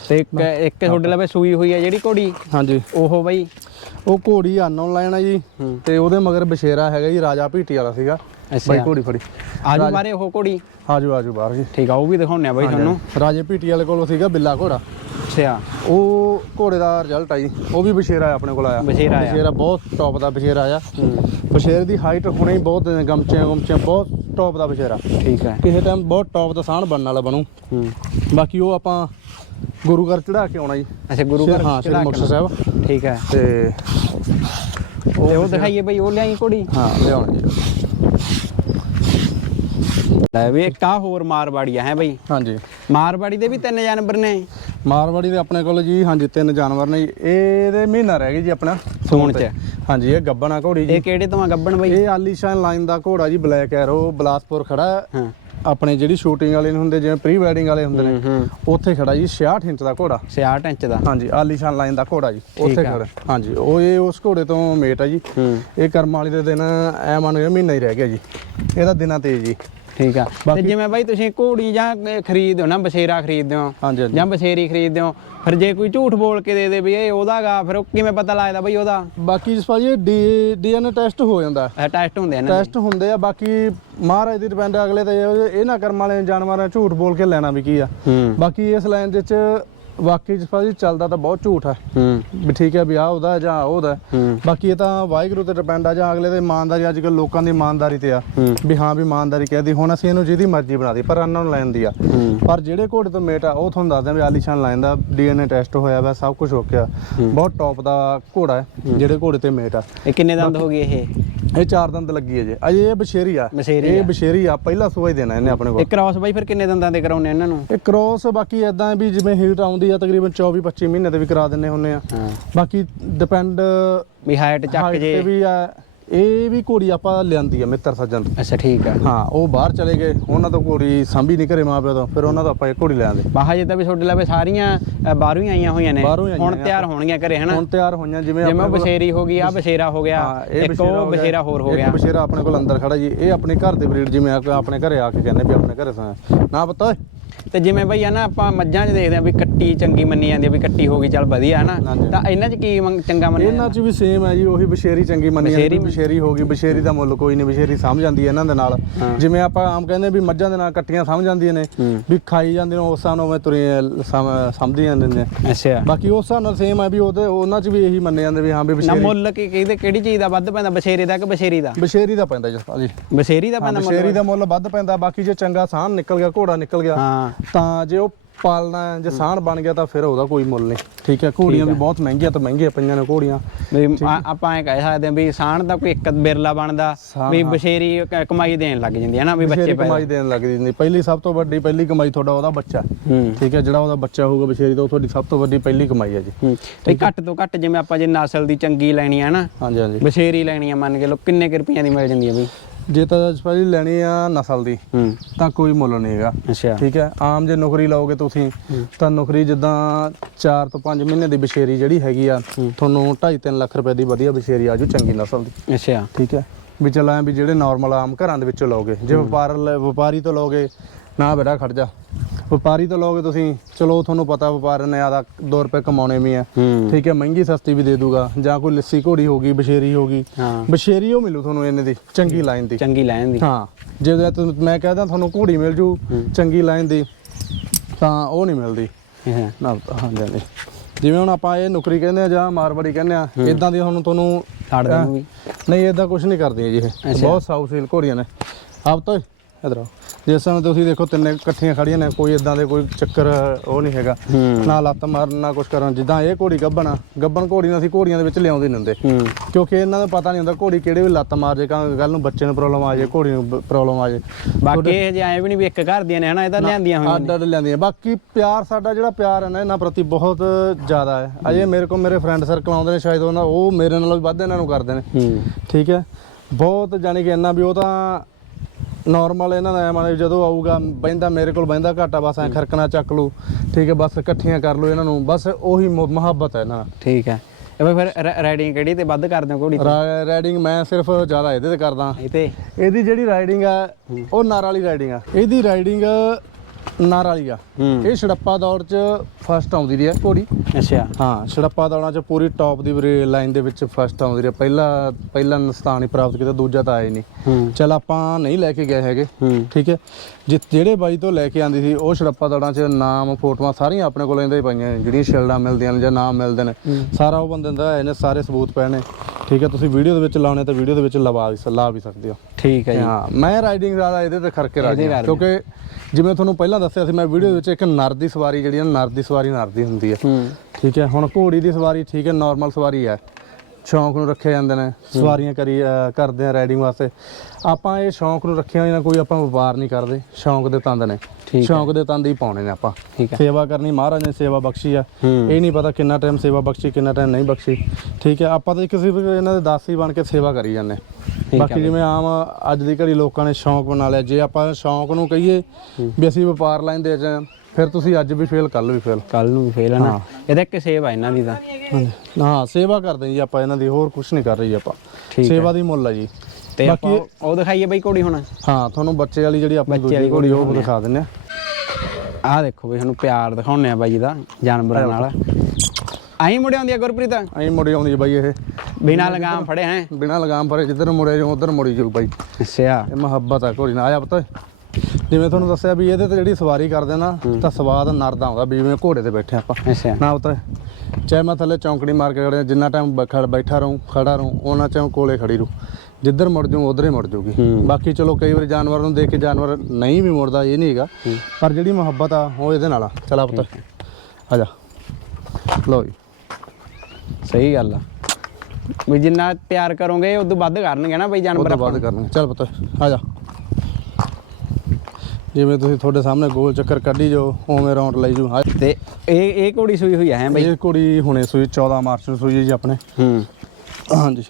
ਤੇ ਇੱਕ ਇੱਕ ਤੁਹਾਡੇ ਲਵੇ ਸੂਈ ਹੋਈ ਹੈ ਜਿਹੜੀ ਘੋੜੀ? ਹਾਂਜੀ। ਉਹ ਬਈ? ਉਹ ਘੋੜੀ ਆਨਲਾਈਨ ਆ ਜੀ। ਤੇ ਉਹਦੇ ਮਗਰ ਬਸ਼ੇਰਾ ਹੈਗਾ ਜੀ ਰਾਜਾ ਭੀਟੀ ਵਾਲਾ ਸੀਗਾ। ਬਾਈ ਘੋੜੀ ਫੜੀ। ਆਜੂ ਬਾਰੇ ਉਹ ਘੋੜੀ? ਆਜੋ ਆਜੋ ਬਾਹਰ ਜੀ। ਠੀਕ ਆ ਉਹ ਵੀ ਦਿਖਾਉਣੇ ਆ ਬਾਈ ਤੁਹਾਨੂੰ। ਰਾਜੇ ਭੀਟੀ ਵਾਲੇ ਕੋਲ ਸੀਗਾ ਬਿੱਲਾ ਘੋੜਾ। ਅੱਛਾ। ਉਹ ਘੋੜੇ ਦਾ ਰਿਜ਼ਲਟ ਆ ਜੀ ਉਹ ਵੀ ਬਸ਼ੇਰਾ ਆਪਣੇ ਕੋਲ ਆਇਆ। ਬਸ਼ੇਰਾ ਆਇਆ। ਬਸ਼ੇਰਾ ਬਹੁਤ ਟੌਪ ਦਾ ਬਸ਼ੇਰਾ ਆ। ਹੂੰ। ਬਸ਼ੇਰੇ ਦੀ ਹਾਈਟ ਹੁਣੇ ਹੀ ਬਹੁਤ ਗਮਚੇ ਗਮਚੇ ਬਹੁਤ ਟੌਪ ਦਾ ਬਸ਼ੇਰਾ। ਠੀਕ ਹੈ। ਕਿਸੇ ਟਾਈਮ ਬਹੁਤ ਟੌਪ ਦਾ ਸਾਹਣ ਬਣਨ ਵਾਲਾ ਬਣੂ। ਹੂੰ। ਬਾਕੀ ਉਹ ਆਪਾਂ ਗੁਰੂ ਘਰ ਚੜਾ ਕੇ ਆਉਣਾ ਜੀ। ਅੱਛਾ ਗੁਰੂ ਘਰ ਹਾਂ ਸ੍ਰੀ ਚੜ੍ਹਾ ਕੇ ਮੁਕਤਸਰ ਸਾਹਿਬ। ਠੀਕ ਹੈ। ਤੇ ਤੇ ਉਹ ਦਿਖਾਈਏ ਬਈ ਉਹ ਲਿਆਈ ਘੋੜੀ? ਹਾਂ ਲਿਆਉਣਾ ਜੀ। ਲੈ ਵੀ ਇੱਕ ਆ ਹੋਰ ਮਾਰਵਾੜੀ ਆ ਹੈ ਬਈ? ਹਾਂਜੀ। ਮਾਰਵਾੜੀ ਦੇ ਵੀ ਤਿੰਨ ਜਾਨਵਰ ਨੇ? ਮਾਰਵਾੜੀ ਦੇ ਆਪਣੇ ਕੋਲ ਜੀ ਹਾਂਜੀ ਤਿੰਨ ਜਾਨਵਰ ਨੇ। ਇਹਦੇ ਮਹੀਨਾ ਰਹਿ ਗਿਆ ਜੀ ਆਪਣਾ ਸੂਣ ਚ ਹਾਂਜੀ ਇਹ ਗੱਬਣ ਘੋੜੀ ਜੀ। ਇਹ ਕਿਹੜੇ ਤੋਂ ਆ ਗੱਬਣ ਬਈ? ਇਹ ਆਲੀਸ਼ਾਨ ਲਾਈਨ ਦਾ ਘੋੜਾ ਜੀ ਬਲੈਕ ਐਰੋ ਬਲਾਸਪੁਰ ਖੜਾ। ਹੈ। ਆਪਣੇ ਜਿਹੜੀ ਸ਼ੂਟਿੰਗ ਵਾਲੇ ਨੂੰ ਹੁੰਦੇ ਜਿਵੇਂ ਪ੍ਰੀ ਵੈਡਿੰਗ ਵਾਲੇ ਹੁੰਦੇ ਨੇ ਉੱਥੇ ਖੜਾ ਜੀ 66 ਇੰਚ ਦਾ ਘੋੜਾ। 66 ਇੰਚ ਦਾ। ਹਾਂਜੀ ਆਲੀਸ਼ਾਨ ਲਾਈਨ ਦਾ ਘੋੜਾ ਜੀ ਉੱਥੇ। ਖੜਾ। ਹਾਂਜੀ ਉਹ ਇਹ ਉਸ ਘੋੜੇ ਤੋਂ ਮੇਟ ਆ ਜੀ। ਇਹ ਕਰਮ ਵਾਲੀ ਦੇ ਦਿਨ ਐ ਮੰਨ ਲਓ ਮਹੀਨਾ ਹੀ ਰਹਿ ਗਿਆ ਜੀ। ਇਹਦਾ ਦਿਨਾਂ ਤੇ ਜੀ। ਠੀਕ ਆ। ਤੇ ਜਿਵੇਂ ਬਾਈ ਤੁਸੀਂ ਘੋੜੀ ਜਾਂ ਖਰੀਦਦੇ ਹੋ ਨਾ ਬਸੇਰਾ ਖਰੀਦਦੇ ਹੋ ਜਾਂ ਬਸੇਰੀ ਖਰੀਦਦੇ ਹੋ ਫਿਰ ਜੇ ਕੋਈ ਝੂਠ ਬੋਲ ਕੇ ਦੇ ਦੇ ਵੀ ਇਹ ਉਹਦਾਗਾ ਫਿਰ ਉਹ ਕਿਵੇਂ ਪਤਾ ਲੱਗਦਾ ਬਈ ਉਹਦਾ? ਬਾਕੀ ਜਿਸ ਭਾਜੀ ਡੀਐਨਏ ਟੈਸਟ ਹੋ ਜਾਂਦਾ। ਟੈਸਟ ਹੁੰਦੇ ਆ ਨਾ ਟੈਸਟ ਹੁੰਦੇ ਆ ਬਾਕੀ ਮਹਾਰਾਜ ਦੀ ਡਿਪੈਂਡ ਅਗਲੇ ਤੇ ਇਹ ਨਾ ਕਰਮ ਵਾਲੇ ਜਾਨਵਰਾਂ ਝੂਠ ਬੋਲ ਕੇ ਲੈਣਾ ਵੀ ਕੀ ਆ। ਬਾਕੀ ਇਸ ਲਾਈਨ ਦੇ ਵਿੱਚ ਵਾਕਈ ਜਿਸ ਭਾਜੀ ਚੱਲਦਾ ਤਾਂ ਬਹੁਤ ਝੂਠ ਹੈ। ਹੂੰ। ਵੀ ਠੀਕ ਹੈ ਵੀ ਆਹ ਉਹਦਾ ਜਾਂ ਉਹਦਾ। ਹੂੰ। ਬਾਕੀ ਇਹ ਤਾਂ ਵਾਹਿਗੁਰੂ ਤੇ ਡਿਪੈਂਡ ਆ ਜਾਂ ਅਗਲੇ ਦੇ ਇਮਾਨਦਾਰੀ ਅੱਜ ਕੱਲ੍ਹ ਲੋਕਾਂ ਦੀ ਇਮਾਨਦਾਰੀ ਤੇ ਆ। ਹੂੰ। ਵੀ ਹਾਂ ਵੀ ਇਮਾਨਦਾਰੀ ਕਹਿਦੀ ਹੁਣ ਅਸੀਂ ਇਹਨੂੰ ਜਿਹਦੀ ਮਰਜ਼ੀ ਬਣਾ ਦੀ ਪਰ ਇਹਨਾਂ ਨੂੰ ਲੈਣ ਦੀ ਆ। ਹੂੰ। ਪਰ ਜਿਹੜੇ ਘੋੜੇ ਤੋਂ ਮੇਟ ਆ ਉਹ ਤੁਹਾਨੂੰ ਦੱਸਦੇ ਆ ਵੀ ਆਲੀਸ਼ਾਨ ਲਾਈਨ ਦਾ ਡੀਐਨਏ ਟੈਸਟ ਹੋਇਆ ਵਾ ਸਭ ਕੁਝ ਹੋ ਗਿਆ। ਬਹੁਤ ਟੌਪ ਦਾ ਘੋੜਾ ਹੈ ਜਿਹੜੇ ਘੋੜੇ ਤੇ ਮੇਟ ਆ। ਇਹ ਕਿੰਨੇ ਦੰਦ ਹੋ ਗਏ ਇਹ? ਇਹ ਚਾਰ ਦੰਦ ਲੱਗੀ ਹੈ ਜੇ। ਅਜੇ ਇਹ ਬਸ਼ੇਰੀ ਆ। ਬਸੇਰੀ ਇਹ ਆ। ਬਸ਼ੇਰੀ ਆ ਪਹਿਲਾ ਸੂਆ ਹੀ ਦੇਣਾ ਇਹਨੇ ਆਪਣੇ ਕੋਲ। ਇਹ ਕ੍ਰਾਸ ਬਾਈ ਫਿਰ ਕਿੰਨੇ ਦੰਦਾਂ ਦੇ ਕਰਾਉਨੇ ਇਹਨਾਂ ਨੂੰ? ਇਹ ਕ੍ਰੋਸ ਬਾਕੀ ਐਦਾਂ ਵੀ ਜਿਵੇਂ ਹੀਟ ਆਉਂਦੀ ਆ ਤਕਰੀਬਨ 24 25 ਮਹੀਨੇ ਤੇ ਵੀ ਕਰਾ ਦਿੰਨੇ ਹੁੰਨੇ ਆ। ਹਾਂ। ਬਾਕੀ ਡਿਪੈਂਡ ਵੀ ਹਾਈਟ ਚੱਕ ਤੇ ਜੇ। ਵੀ ਆ ਇਹ ਵੀ ਘੋੜੀ ਆਪਾਂ ਲਿਆਂਦੀ ਆ ਮਿੱਤਰ ਸੱਜਣ। ਤੋਂ ਅੱਛਾ ਠੀਕ ਆ। ਹਾਂ ਉਹ ਬਾਹਰ ਚਲੇ ਗਏ। ਉਹਨਾਂ ਤੋਂ ਘੋੜੀ ਸਾਂਭੀ ਨਹੀਂ ਘਰੇ ਮਾਂ ਪਿਓ ਤੋਂ। ਫਿਰ ਉਹਨਾਂ ਤੋਂ ਆਪਾਂ ਇਹ ਘੋੜੀ ਲੈ ਆਂਦੇ। ਬਾਹਾ ਜੇ ਤਾਂ ਵੀ ਤੁਹਾਡੇ ਲਵੇ ਸਾਰੀਆਂ ਅ, ਬਾਹਰੋਂ ਹੀ ਆਈਆਂ ਹੋਈਆਂ ਨੇ। ਬਾਹਰੋਂ ਹੀ ਆਈਆਂ ਹੁਣ ਨੇ। ਤਿਆਰ ਹੋਣਗੀਆਂ ਘਰੇ ਹਨਾ? ਹੁਣ ਤਿਆਰ ਹੋਈਆਂ ਜਿਵੇਂ ਜਿਵੇਂ ਉਹ ਆਪਣੇ ਕੋਲ- ਬਸੇਰੀ ਹੋ ਗਈ ਆ ਬਸੇਰਾ ਹੋ ਗਿਆ। ਹਾਂ, ਇਹ ਇੱਕ ਬਸ਼ੇਰਾ ਉਹ ਹੋ ਗਿਆ, ਬਸੇਰਾ ਹੋਰ ਹੋ ਇੱਕ ਗਿਆ। ਬਸ਼ੇਰਾ ਆਪਣੇ ਕੋਲ ਅੰਦਰ ਖੜਾ ਜੀ। ਇਹ ਆਪਣੇ ਘਰ ਦੇ ਬਰੀਡ ਜਿਵੇਂ ਆ ਕੇ ਆਪਣੇ ਘਰੇ ਆ ਕੇ ਕਹਿੰਦੇ ਵੀ ਆਪਣੇ ਘਰੇ ਸਾਂ ਨਾ ਪਤਾ ਓਏ। ਤੇ ਜਿਵੇਂ ਬਈ ਆ ਨਾ ਆਪਾਂ ਮੱਝਾਂ 'ਚ ਦੇਖਦੇ ਆ ਵੀ ਕੱਟੀ ਚੰਗੀ ਮੰਨੀ ਜਾਂਦੀ ਆ ਵੀ ਕੱਟੀ ਹੋ ਗਈ ਚੱਲ ਵਧੀਆ ਹਨਾ ਹਾਂਜੀ। ਤਾਂ ਇਹਨਾਂ 'ਚ ਕੀ ਮੰਗ- ਚੰਗਾ ਮੰਨਿਆ ਇਹਨਾਂ 'ਚ ਵੀ ਸੇਮ ਹੈ ਜੀ ਉਹੀ ਬਸ਼ੇਰੀ ਚੰਗੀ ਮੰਨੀ ਜਾਂਦੀ ਬਸ਼ੇਰੀ- ਬਸ਼ੇਰੀ ਹੋ ਗਈ ਬਸ਼ੇਰੀ ਦਾ ਮੁੱਲ ਕੋਈ ਨਹੀਂ ਬਸ਼ੇਰੀ ਸਮਝ ਜਾਂਦੀ ਹੈ ਇਹਨਾਂ ਦੇ ਨਾਲ। ਹਾਂ। ਜਿਵੇਂ ਆਪਾਂ ਆਮ ਕਹਿੰਦੇ ਵੀ ਮੱਝਾਂ ਦੇ ਨਾਲ ਕੱਟੀਆਂ ਸਮਝ ਜਾਂਦੀਆਂ ਨੇ ਹੂੰ। ਵੀ ਖਾਈ ਜਾਂਦੀਆਂ ਨੇ ਉਸ ਨਾਲ ਉਵੇਂ ਤੁਰੀ ਸਮਝੀ ਜਾਂਦੇ ਨੇ। ਅੱਛਾ। ਬਾਕੀ ਉਸ ਹਿਸਾਬ ਨਾਲ ਸੇਮ ਹੈ ਵੀ ਉਹਦੇ ਉਹਨਾਂ 'ਚ ਵੀ ਇਹੀ ਮੰਨੇ ਜਾਂਦੇ ਵੀ ਹਾਂ ਵੀ ਨਾ ਬਸ਼ੇਰੀ ਮੁੱਲ ਕੀ ਕਿਹਦੇ ਕਿਹੜੀ ਚੀਜ਼ ਦਾ ਵੱਧ ਪੈਂਦਾ ਬਸੇਰੇ ਦਾ ਕਿ ਬਸ਼ੇਰੀ ਦਾ? ਬਸ਼ੇਰੀ ਦਾ ਪੈਂਦਾ ਜੀ ਭਾਜੀ ਬਸ਼ੇਰੀ ਦਾ ਪੈਂਦਾ ਮੁੱਲ ਬਸ਼ੇਰੀ ਦਾ ਮੁੱਲ ਵੱਧ ਪੈਂਦਾ ਬਾਕੀ ਜੇ ਚੰਗਾ ਸਾਹਣ ਨਿਕਲ ਗਿਆ ਘੋੜਾ ਨਿਕਲ ਗਿਆ ਹਾਂ। ਤਾਂ ਜੇ ਉਹ ਪਾਲਣਾ ਹੈ, ਜੇ ਸਾਹਣ ਬਣ ਗਿਆ ਤਾਂ ਫਿਰ ਉਹਦਾ ਕੋਈ ਮੁੱਲ ਨਹੀਂ। ਠੀਕ ਹੈ ਘੋੜੀਆਂ ਵੀ ਬਹੁਤ ਮਹਿੰਗੀਆਂ ਤੋਂ ਮਹਿੰਗੀਆਂ ਪਈਆਂ ਨੇ ਘੋੜੀਆਂ। ਵੀ ਆ- ਆਪਾਂ ਐ ਕਹਿ ਸਕਦੇ ਆ ਵੀ ਸਾਣ ਦਾ ਕੋਈ ਇੱਕ ਬਿਰਲਾ ਬਣਦਾ ਵੀ ਬਸ਼ੇਰੀ ਕ- ਕਮਾਈ ਦੇਣ ਲੱਗ ਜਾਂਦੀ ਹੈ ਨਾ ਵੀ ਬੱਚੇ ਪੈਦਾ ਕਮਾਈ ਦੇਣ ਲੱਗ ਜਾਂਦੀ। ਪਹਿਲੀ ਸਭ ਤੋਂ ਵੱਡੀ ਪਹਿਲੀ ਕਮਾਈ ਤੁਹਾਡਾ ਉਹਦਾ ਬੱਚਾ। ਹੂੰ। ਠੀਕ ਹੈ ਜਿਹੜਾ ਉਹਦਾ ਬੱਚਾ ਹੋਊਗਾ ਬਸ਼ੇਰੀ ਦਾ ਉਹ ਤੁਹਾਡੀ ਸਭ ਤੋਂ ਵੱਡੀ ਪਹਿਲੀ ਕਮਾਈ ਹੈ ਜੀ। ਹੂੰ। ਤੇ ਘੱਟ ਤੋਂ ਘੱਟ ਜਿਵੇਂ ਆਪਾਂ ਜੇ ਨਸਲ ਦੀ ਚੰਗੀ ਲੈਣੀ ਆ ਨਾ ਹਾਂਜੀ ਹਾਂਜੀ। ਬਸ਼ੇਰੀ ਲੈਣੀ ਆ ਮੰਨ ਕੇ ਲੋ ਕਿੰਨੇ ਕੁ ਰੁਪਈਆਂ ਦੀ ਮਿਲ ਜਾਂਦੀ ਆ ਬਈ? ਜੇ ਤਾਂ ਭਾਜੀ ਲੈਣੀ ਆ ਨਸਲ ਦੀ ਹੂੰ। ਤਾਂ ਕੋਈ ਮੁੱਲ ਨਹੀਂ ਹੈਗਾ। ਅੱਛਾ। ਠੀਕ ਹੈ ਆਮ ਜੇ ਨੌਕਰੀ ਲਾਓਗੇ ਤੁਸੀਂ ਤਾਂ ਨੌਕਰੀ ਜਿੱਦਾਂ 4 ਤੋਂ 5 ਮਹੀਨੇ ਦੀ ਬਸ਼ੇਰੀ ਜਿਹੜੀ ਹੈਗੀ ਆ ਤੁਹਾਨੂੰ 2.5 ਲੱਖ ਰੁਪਏ ਦੀ ਵਧੀਆ ਬਸ਼ੇਰੀ ਆਜੂ ਚੰਗੀ ਨਸਲ ਦੀ। ਅੱਛਾ। ਠੀਕ ਹੈ ਵੀ ਚੱਲ ਵੀ ਜਿਹੜੇ ਨਾਰਮਲ ਆਮ ਘਰਾਂ ਦੇ ਵਿੱਚੋਂ ਲਓਗੇ ਜੇ ਵਪਾਰ ਵਪਾਰੀ ਤੋਂ ਲਓਗੇ ਨਾ ਬੇਟਾ ਖੜ ਜਾ। ਵਪਾਰੀ ਤੋਂ ਲਓਗੇ ਤੁਸੀਂ ਚਲੋ ਤੁਹਾਨੂੰ ਪਤਾ ਵਪਾਰ ਨੇ ਆਦਾ 2 ਰੁਪਏ ਕਮਾਉਣੇ ਵੀ ਆ। ਠੀਕ ਹੈ ਮਹਿੰਗੀ ਸਸਤੀ ਵੀ ਦੇ ਦੂਗਾ ਜਾਂ ਕੋਈ ਲੱਸੀ ਘੋੜੀ ਹੋਗੀ ਬਸ਼ੇਰੀ ਹੋਗੀ ਬਸ਼ੇਰੀ ਉਹ ਮਿਲੂ ਤੁਹਾਨੂੰ ਇਹਨੇ ਦੀ ਚੰਗੀ ਲਾਈਨ ਦੀ। ਚੰਗੀ ਲੈਣ ਦੀ। ਹਾਂ ਜੇ ਮੈਂ ਕਹਿੰਦਾ ਤੁਹਾਨੂੰ ਘੋੜੀ ਮਿਲ ਜੂ ਚੰਗੀ ਲਾਈਨ ਦੀ ਤਾਂ ਉਹ ਨਹੀਂ ਮਿਲਦੀ। ਹਾਂ। ਨਾ ਹਾਂਜੀ ਜਿਵੇਂ ਹੁਣ ਆਪਾਂ ਇਹ ਨੁਕਰੀ ਕਹਿੰਦੇ ਆ ਜਾਂ ਮਾਰਵਾੜੀ ਕਹਿੰਦੇ ਆ ਇਦਾਂ ਦੀ ਹੁਣ ਤੁਹਾਨੂੰ ਛੱਡ ਦੇ ਨੂੰ ਵੀ ਨਹੀਂ ਇਦਾਂ ਕੁਝ ਨਹੀਂ ਕਰਦੀਆਂ ਜੀ ਇਹ। ਬਹੁਤ ਸਾਊ ਸੀਲ ਘੋੜੀਆਂ ਨੇ। ਆਪ ਤੋਂ ਇਧਰ। ਜਿਸ ਸਮੇਂ ਤੁਸੀਂ ਦੇਖੋ ਤਿੰਨੇ ਇਕੱਠੀਆਂ ਖੜੀਆਂ ਨੇ ਕੋਈ ਇਦਾਂ ਦੇ ਕੋਈ ਚੱਕਰ ਉਹ ਨਹੀਂ ਹੈਗਾ। ਨਾ ਲੱਤ ਮਾਰਨ ਨਾ ਕੁਝ ਕਰਨ। ਜਿੱਦਾਂ ਇਹ ਘੋੜੀ ਗੱਬਣ ਗੱਬਣ ਘੋੜੀ ਨੂੰ ਅਸੀਂ ਘੋੜੀਆਂ ਦੇ ਵਿੱਚ ਲਿਆਉਂਦੇ ਨਹੀਂ ਹੁੰਦੇ। ਕਿਉਂਕਿ ਇਹਨਾਂ ਦਾ ਪਤਾ ਨਹੀਂ ਹੁੰਦਾ ਘੋੜੀ ਕਿਹੜੇ ਵੀ ਲੱਤ ਮਾਰ ਜੇ ਕੱਲ ਨੂੰ ਬੱਚੇ ਨੂੰ ਪ੍ਰੋਬਲਮ ਆ ਜੇ ਘੋੜੀ ਨੂੰ ਪ੍ਰੋਬਲਮ ਆ ਜੇ। ਬਾਕੀ ਇਹ ਜੇ ਐ ਵੀ ਨਹੀਂ ਵੀ ਇੱਕ ਘਰ ਦੀਆਂ ਨੇ ਹਨਾ ਇਹ ਤਾਂ ਲਿਆਂਦੀਆਂ ਹੋਈਆਂ ਅੱਡ ਅੱਡ ਲੈਂਦੀਆਂ ਬਾਕੀ ਪਿਆਰ ਸਾਡਾ ਜਿਹੜਾ ਪਿਆਰ ਹੈ ਨਾ ਇਹਨਾਂ ਪ੍ਰਤੀ ਬਹੁਤ ਜ਼ਿਆਦਾ ਹੈ। ਅਜੇ ਮੇਰੇ ਕੋਲ ਮੇਰੇ ਫਰੈਂਡ ਸਰਕਲ ਆਉਂਦੇ ਨੇ ਸ਼ਾਇਦ ਉਹਨਾਂ ਉਹ ਮੇਰੇ ਨਾਲੋਂ ਵੀ ਵੱਧ ਇਹਨਾਂ ਨੂੰ ਕਰਦੇ ਨੇ। ਠੀਕ ਹੈ? ਬਹੁਤ ਜਾਣੀ ਕਿ ਇੰਨਾ ਵੀ ਉਹ ਤਾਂ ਨਾਰਮਲ ਇਹਨਾਂ ਦਾ ਐ ਮਤਲਬ ਜਦੋਂ ਆਊਗਾ ਬਹਿੰਦਾ ਮੇਰੇ ਕੋਲ ਬਹਿੰਦਾ ਘਾਟਾ ਬਸ ਐ ਖਰਕਣਾ ਚੱਕ ਲੂ ਠੀਕ ਹੈ ਬਸ ਇਕੱਠੀਆਂ ਕਰ ਲੂ ਇਹਨਾਂ ਨੂੰ ਬਸ ਉਹੀ ਮੁਹੱਬਤ ਹੈ ਇਹਨਾਂ ਠੀਕ ਹੈ। ਇਹ ਬਈ ਫਿਰ ਰਾਈਡਿੰਗ ਕਿਹੜੀ ਤੇ ਵੱਧ ਕਰਦੇ ਹੋ ਘੋੜੀ ਤੇ? ਨਾਲ ਰਾਈਡਿੰਗ ਮੈਂ ਸਿਰਫ ਜ਼ਿਆਦਾ ਇਹਦੇ ਤੇ ਕਰਦਾ। ਇਹ ਤੇ ਇਹਦੀ ਜਿਹੜੀ ਰਾਈਡਿੰਗ ਆ ਉਹ ਨਰ ਵਾਲੀ ਰਾਈਡਿੰਗ ਆ। ਇਹਦੀ ਰਾਈਡਿੰਗ ਨਰ ਵਾਲੀ ਆ। ਹੂੰ। ਇਹ ਛੜੱਪਾ ਦੌੜ ਚ ਫਸਟ ਆਉਂਦੀ ਰਹੀ ਹੈ ਘੋੜੀ। ਅੱਛਾ। ਹਾਂ ਛੜੱਪਾ ਦੌੜਾਂ ਚ ਪੂਰੀ ਟੌਪ ਦੀ ਲਾਈਨ ਦੇ ਵਿੱਚ ਫਸਟ ਆਉਂਦੀ ਰਹੀ ਹੈ। ਪਹਿਲਾ ਪਹਿਲਾ ਸਥਾਨ ਹੀ ਪ੍ਰਾਪਤ ਕੀਤਾ ਦੂਜਾ ਤਾਂ ਹੀ ਨਹੀਂ। ਹੂੰ। ਚਲ ਆਪਾਂ ਨਹੀਂ ਲੈ ਕੇ ਗਏ ਹੈਗੇ। ਹੂੰ। ਠੀਕ ਹੈ। ਜਿ- ਜਿਹੜੇ ਬਾਈ ਤੋਂ ਲੈ ਕੇ ਆਂਦੀ ਸੀ ਉਹ ਛੜੱਪਾ ਦੌੜਾਂ 'ਚ ਨਾਮ ਫੋਟੋਆਂ ਸਾਰੀਆਂ ਆਪਣੇ ਕੋਲ ਇਹਦੇ ਪਈਆਂ ਨੇ ਜਿਹੜੀਆਂ ਸ਼ਿਲਡਾਂ ਮਿਲਦੀਆਂ ਨੇ ਜਾਂ ਨਾਮ ਮਿਲਦੇ ਨੇ। ਸਾਰਾ ਉਹ ਬੰਦੇ ਦਾ ਇਹਨੇ ਸਾਰੇ ਸਬੂਤ ਪਏ ਨੇ। ਠੀਕ ਹੈ ਤੁਸੀਂ ਵੀਡੀਓ ਦੇ ਵਿੱਚ ਲਾਉਣੇ ਤਾਂ ਵੀਡੀਓ ਦੇ ਵਿੱਚ ਲਵਾ ਵੀ ਲਾ ਵੀ ਸਕਦੇ ਹੋ। ਠੀਕ ਹੈ ਜੀ। ਹਾਂ ਮੈਂ ਰਾਈਡਿੰਗ ਜ਼ਿਆਦਾ ਇਹਦੇ ਤੇ ਕਰਕੇ ਰਾਜੀ ਕਿਉਂਕਿ ਜਿਵੇਂ ਤੁਹਾਨੂੰ ਪਹਿਲਾਂ ਦੱਸਿਆ ਸੀ ਮੈਂ ਵੀਡੀਓ ਵਿੱਚ ਇੱਕ ਨਰ ਦੀ ਸਵਾਰੀ ਜਿਹੜੀ ਹੈ ਨਰ ਦੀ ਸਵਾਰੀ ਨਰ ਦੀ ਹੁੰਦੀ ਹੂੰ। ਠੀਕ ਹੈ ਹੁਣ ਘੋੜੀ ਦੀ ਸਵਾਰੀ ਠੀਕ ਹੈ ਨਾਰਮਲ ਸਵਾਰੀ ਹੈ। ਸ਼ੌਂਕ ਨੂੰ ਰੱਖੇ ਜਾਂਦੇ ਨੇ ਸਵਾਰੀਆਂ ਕਰੀ ਕਰਦੇ ਆ ਰਾਈਡਿੰਗ ਵਾਸਤੇ। ਆਪਾਂ ਇਹ ਸ਼ੌਂਕ ਨੂੰ ਰੱਖਿਆ ਹੋਇਆ ਕੋਈ ਆਪਾਂ ਵਪਾਰ ਨਹੀਂ ਕਰਦੇ ਸ਼ੌਂਕ ਦੇ ਤੰਦ ਨੇ। ਠੀਕ ਸ਼ੌਂਕ ਦੇ ਤੰਦ ਹੀ ਪਾਉਣੇ ਨੇ ਆਪਾਂ। ਠੀਕ ਹੈ। ਸੇਵਾ ਕਰਨੀ ਮਹਾਰਾਜ ਨੇ ਸੇਵਾ ਬਖਸ਼ੀ ਆ। ਹੂੰ। ਇਹ ਨਹੀਂ ਪਤਾ ਕਿੰਨਾ ਟਾਈਮ ਸੇਵਾ ਬਖਸ਼ੀ ਕਿੰਨਾ ਟਾਈਮ ਨਹੀਂ ਬਖਸ਼ੀ। ਠੀਕ ਹੈ ਆਪਾਂ ਤਾਂ ਕਿਸੇ ਵੀ ਇਹਨਾਂ ਦੇ ਦਾਸ ਹੀ ਬਣ ਕੇ ਸੇਵਾ ਕਰੀ ਜਾਂਦੇ। ਹੈ ਬਾਕੀ ਜਿਵੇਂ ਆਮ ਅੱਜ ਦੀ ਘੜੀ ਲੋਕਾਂ ਨੇ ਸ਼ੌਂਕ ਬਣਾ ਲਿਆ ਜੇ ਆਪਾਂ ਸ਼ੌਂਕ ਨੂੰ ਕਹੀਏ ਵੀ ਅਸੀਂ ਵਪਾਰ ਲਾਈਨ ਦੇ ਚ ਫਿਰ ਤੁਸੀਂ ਅੱਜ ਵੀ ਫੇਲ ਕੱਲ ਵੀ ਫੇਲ ਕੱਲ ਨੂੰ ਵੀ ਫੇਲ ਨਾ। ਇਹਦਾ ਇੱਕ ਸੇਵ ਆ ਇਹਨਾਂ ਦੀ ਤਾਂ। ਹਾਂ ਸੇਵਾ ਕਰਦੇ ਜੀ ਆਪਾਂ ਇਹਨਾਂ ਦੀ ਹੋਰ ਕੁਝ ਨਹੀਂ ਕਰ ਰਹੀ ਆਪਾਂ। ਸੇਵਾ ਦੀ ਮੁੱਲ ਆ ਜੀ। ਤੇ ਆਪਾਂ ਉਹ- ਦਿਖਾਈਏ ਬਈ ਘੋੜੀ ਹੁਣ। ਹਾਂ ਤੁਹਾਨੂੰ ਬੱਚੇ ਵਾਲੀ ਜਿਹੜੀ ਆਪਣੀ ਦੂਜੀ ਘੋੜੀ ਉਹ ਦਿਖਾ ਦਿੰਦੇ ਆ ਆਹ ਦੇਖੋ ਬਈ ਤੁਹਾਨੂੰ ਪਿਆਰ ਦਿਖਾਉਣੇ ਆ ਬਾਈ ਦਾ ਜਾਨਵਰਾਂ ਨਾਲ। ਆਈ ਮੁੜੇ ਆਉਂਦੀ ਆ ਗੁਰਪ੍ਰੀਤ? ਐਂ ਮੁੜੀ ਆਉਂਦੀ ਬਾਈ ਇਹ। ਬਿਨਾਂ ਲਗਾਮ ਫੜੇ ਹੈ। ਬਿਨਾਂ ਲਗਾਮ ਭਰੇ ਜਿੱਧਰ ਮੁੜੇ ਜਾਓ ਉਧਰ ਮੁੜੀ ਜਾਊ ਬਾਈ। ਅੱਛਾ। ਇਹ ਮੁਹੱਬਤ ਆ ਘੋੜੀ ਨਾਲ। ਆਇਆ ਪਤਾ ਜਿਵੇਂ ਤੁਹਾਨੂੰ ਦੱਸਿਆ ਵੀ ਇਹਦੇ ਤੇ ਜਿਹੜੀ ਸਵਾਰੀ ਕਰਦੇ ਨਾ ਤਾਂ ਸਵਾਦ ਨਰਦਾ ਆਉਂਦਾ ਵੀ ਜਿਵੇਂ ਘੋੜੇ ਤੇ ਬੈਠੇ ਆਪਾਂ। ਅੱਛਾ। ਨਾ ਪਤਾ ਚਾਹੇ ਮੈਂ ਥੱਲੇ ਚੌਂਕੜੀ ਮਾਰ ਕੇ ਖੜੇ ਜਿੰਨਾ ਟਾਈਮ ਖੜ ਬੈਠਾ ਰਹੂੰ ਖੜਾ ਰਹੂੰ ਉਹਨਾਂ ਚੋਂ ਕੋਲੇ ਖੜੀ ਰਹੂੰ। ਜਿੱਧਰ ਮੁੜ ਜਾਊ ਉਧਰ ਮੁੜ ਜਾਊਗੀ। ਬਾਕੀ ਚਲੋ ਕਈ ਵਾਰੀ ਜਾਨਵਰ ਨੂੰ ਦੇਖ ਕੇ ਜਾਨਵਰ ਨਹੀਂ ਵੀ ਮੁੜਦਾ ਇਹ ਨਹੀਂ ਹੈਗਾ। ਪਰ ਜਿਹੜੀ ਮੁਹੱਬਤ ਆ ਉਹ ਇਹਦੇ ਨਾਲ ਆ। ਚਲਾ ਪੁੱਤ। ਆ ਜਾ। ਲਓ ਜੀ। ਸਹੀ ਗੱਲ ਆ। ਵੀ ਜਿੰਨਾ ਪਿਆਰ ਕਰੋਗੇ ਉਦੋਂ ਵੱਧ ਕਰਨਗੇ ਨਾ ਬਈ ਜਾਨਵਰ ਤੋਂ ਬਾਅਦ ਕਰਨਗੇ। ਚੱਲ ਪੁੱਤ ਆ ਜਾ। ਜਿਵੇਂ ਤੁਸੀਂ ਤੁਹਾਡੇ ਸਾਹਮਣੇ ਗੋਲ ਚੱਕਰ ਕੱਢੀ ਜੋ ਉਵੇਂ ਰਾਉਂਡ ਲਈ ਜੂ ਹਾਂ। ਤੇ ਇਹ ਇਹ ਘੋੜੀ ਸੂਈ ਹੋਈ ਹੈ ਬਈ? ਇਹ ਕੁੜੀ ਹੁਣੇ ਸੂਈ 14 ਮਾਰਚ ਨੂੰ ਸੂਈ ਜੀ ਆਪਣੇ। ਹੂੰ। ਹਾਂਜੀ।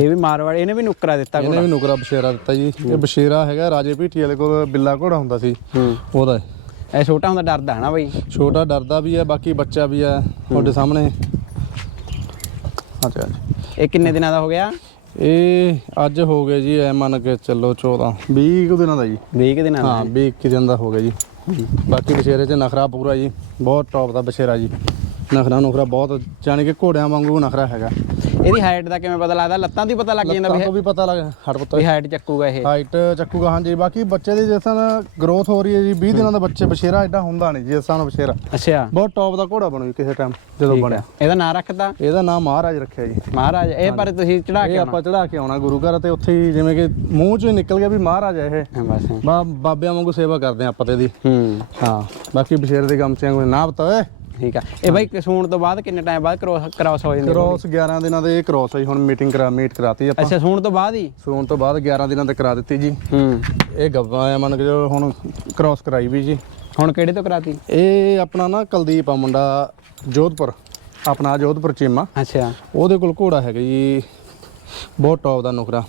ਇਹ ਵੀ ਮਾਰਵਾੜ ਇਹਨੇ ਵੀ ਨੁਕਰਾ ਦਿੱਤਾ ਇਹਨੇ ਵੀ ਨੁਕਰਾ ਬਸ਼ੇਰਾ ਦਿੱਤਾ ਜੀ। ਇਹ ਬਸ਼ੇਰਾ ਹੈਗਾ ਰਾਜੇ ਭੀਟੀ ਵਾਲੇ ਕੋਲ ਬਿੱਲਾ ਘੋੜਾ ਹੁੰਦਾ ਸੀ। ਹੂੰ। ਉਹਦਾ। ਇਹ ਛੋਟਾ ਹੁੰਦਾ ਡਰਦਾ ਹੈ ਨਾ ਬਈ? ਛੋਟਾ ਡਰਦਾ ਵੀ ਹੈ ਬਾਕੀ ਬੱਚਾ ਵੀ ਹੈ ਤੁਹਾਡੇ ਸਾਹਮਣੇ। ਅੱਛਾ। ਇਹ ਕਿੰਨੇ ਦਿਨਾਂ ਦਾ ਹੋ ਗਿਆ? ਇਹ ਅੱਜ ਹੋ ਗਏ ਜੀ ਐ ਮੰਨ ਕੇ ਚੱਲੋ 14 20 ਕੁ ਦਿਨਾਂ ਦਾ ਜੀ। 20 ਕੁ ਦਿਨਾਂ ਦਾ ਹਾਂ 20 ਕੁ ਦਿਨ ਦਾ ਹੋ ਗਿਆ ਜੀ। ਬਾਕੀ ਬਸ਼ੇਰੇ 'ਚ ਨਖਰਾ ਪੂਰਾ ਜੀ ਬਹੁਤ ਟੌਪ ਦਾ ਬਸ਼ੇਰਾ ਜੀ। ਨਖਰਾ ਨੁਖਰਾ ਬਹੁਤ ਜਾਣੀ ਕਿ ਘੋੜਿਆਂ ਵਾਂਗੂ ਨਖਰਾ ਹੈਗਾ। ਇਹਦੀ ਹਾਈਟ ਦਾ ਕਿਵੇਂ ਪਤਾ ਲੱਗਦਾ? ਲੱਤਾਂ ਦੀ ਪਤਾ ਲੱਗ ਜਾਂਦਾ ਲੱਤਾਂ ਵੀ ਤੋਂ ਵੀ ਪਤਾ ਲੱਗ ਹਟ ਪੁੱਤ। ਵੀ ਹਾਈਟ ਚੱਕੂਗਾ ਇਹ। ਹਾਈਟ ਚੱਕੂਗਾ ਹਾਂਜੀ। ਬਾਕੀ ਬੱਚੇ ਦੀ ਜਿਸ ਤਰ੍ਹਾਂ ਗਰੋਥ ਹੋ ਰਹੀ ਹੈ ਜੀ 20 ਦਿਨਾਂ ਦਾ ਬੱਚੇ ਬਸ਼ੇਰਾ ਐਡਾ ਹੁੰਦਾ ਨਹੀਂ ਜਿਸ ਤਰ੍ਹਾਂ ਬਸ਼ੇਰਾ ਅੱਛਾ। ਬਹੁਤ ਟੌਪ ਦਾ ਘੋੜਾ ਬਣੂ ਜੀ ਕਿਸੇ ਟਾਈਮ ਜਦੋਂ ਬਣਿਆ। ਇਹਦਾ ਨਾਂ ਰੱਖਤਾ ਇਹਦਾ ਨਾਮ ਮਹਾਰਾਜ ਰੱਖਿਆ ਜੀ। ਮਹਾਰਾਜ ਇਹ ਪਰ ਤੁਸੀਂ ਚੜਾ ਕੇ ਇਹ ਆਉਣਾ। ਆਪਾਂ ਚੜਾ ਕੇ ਆਉਣਾ ਗੁਰੂ ਘਰ ਤੇ ਉੱਥੇ ਹੀ ਜਿਵੇਂ ਕਿ ਮੂੰਹ ਚੋਂ ਹੀ ਨਿਕਲ ਗਿਆ ਵੀ ਮਹਾਰਾਜ ਹੈ ਇਹ। ਹਾਂ, ਬਸ। ਬਾ ਬਾਬਿਆਂ ਵਾਂਗੂ ਸੇਵਾ ਕਰਦੇ ਆ ਆਪਾਂ ਤੇ ਇਹਦੀ। ਹੂੰ। ਹਾਂ ਬਾਕੀ ਬਸ਼ੇਰੇ ਦੇ ਗਮਚਿਆਂ ਕੋਈ ਨਾ ਬਤਾ ਓਏ। ਠੀਕ ਆ। ਇਹ ਬਾਈ ਸੂਣ ਤੋਂ ਬਾਅਦ ਕਿੰਨੇ ਟਾਈਮ ਬਾਅਦ ਕ੍ਰੋਸ ਕ੍ਰਾਸ ਹੋ ਜਾਂਦੀ? ਕ੍ਰੋਸ 11 ਦਿਨਾਂ ਦੇ ਇਹ ਕ੍ਰੋਸ ਜੀ, ਹੁਣ ਮੀਟਿੰਗ ਕਰਾ ਮੀਟ ਕਰਾਤੀ ਆਪਾਂ। ਅੱਛਾ ਸੂਣ ਤੋਂ ਬਾਅਦ ਹੀ? ਸੂਣ ਤੋਂ ਬਾਅਦ 11 ਦਿਨਾਂ ਤੇ ਕਰਾ ਦਿੱਤੀ ਜੀ। ਹੂੰ। ਇਹ ਗੱਵਾ ਆ ਮੰਨ ਕੇ ਜੋ ਹੁਣ ਕ੍ਰੋਸ ਕਰਾਈ ਵੀ ਜੀ। ਹੁਣ ਕਿਹੜੇ ਤੋਂ ਕਰਾਤੀ? ਇਹ ਆਪਣਾ ਨਾ ਕੁਲਦੀਪ ਆ ਮੁੰਡਾ ਜੋਧਪੁਰ। ਆਪਣਾ ਜੋਧਪੁਰ ਚੀਮਾ। ਅੱਛਾ। ਉਹਦੇ ਕੋਲ ਘੋੜਾ ਹੈਗਾ ਜੀ ਬਹੁਤ ਟੌਪ ਦਾ ਨੁਕਰਾ।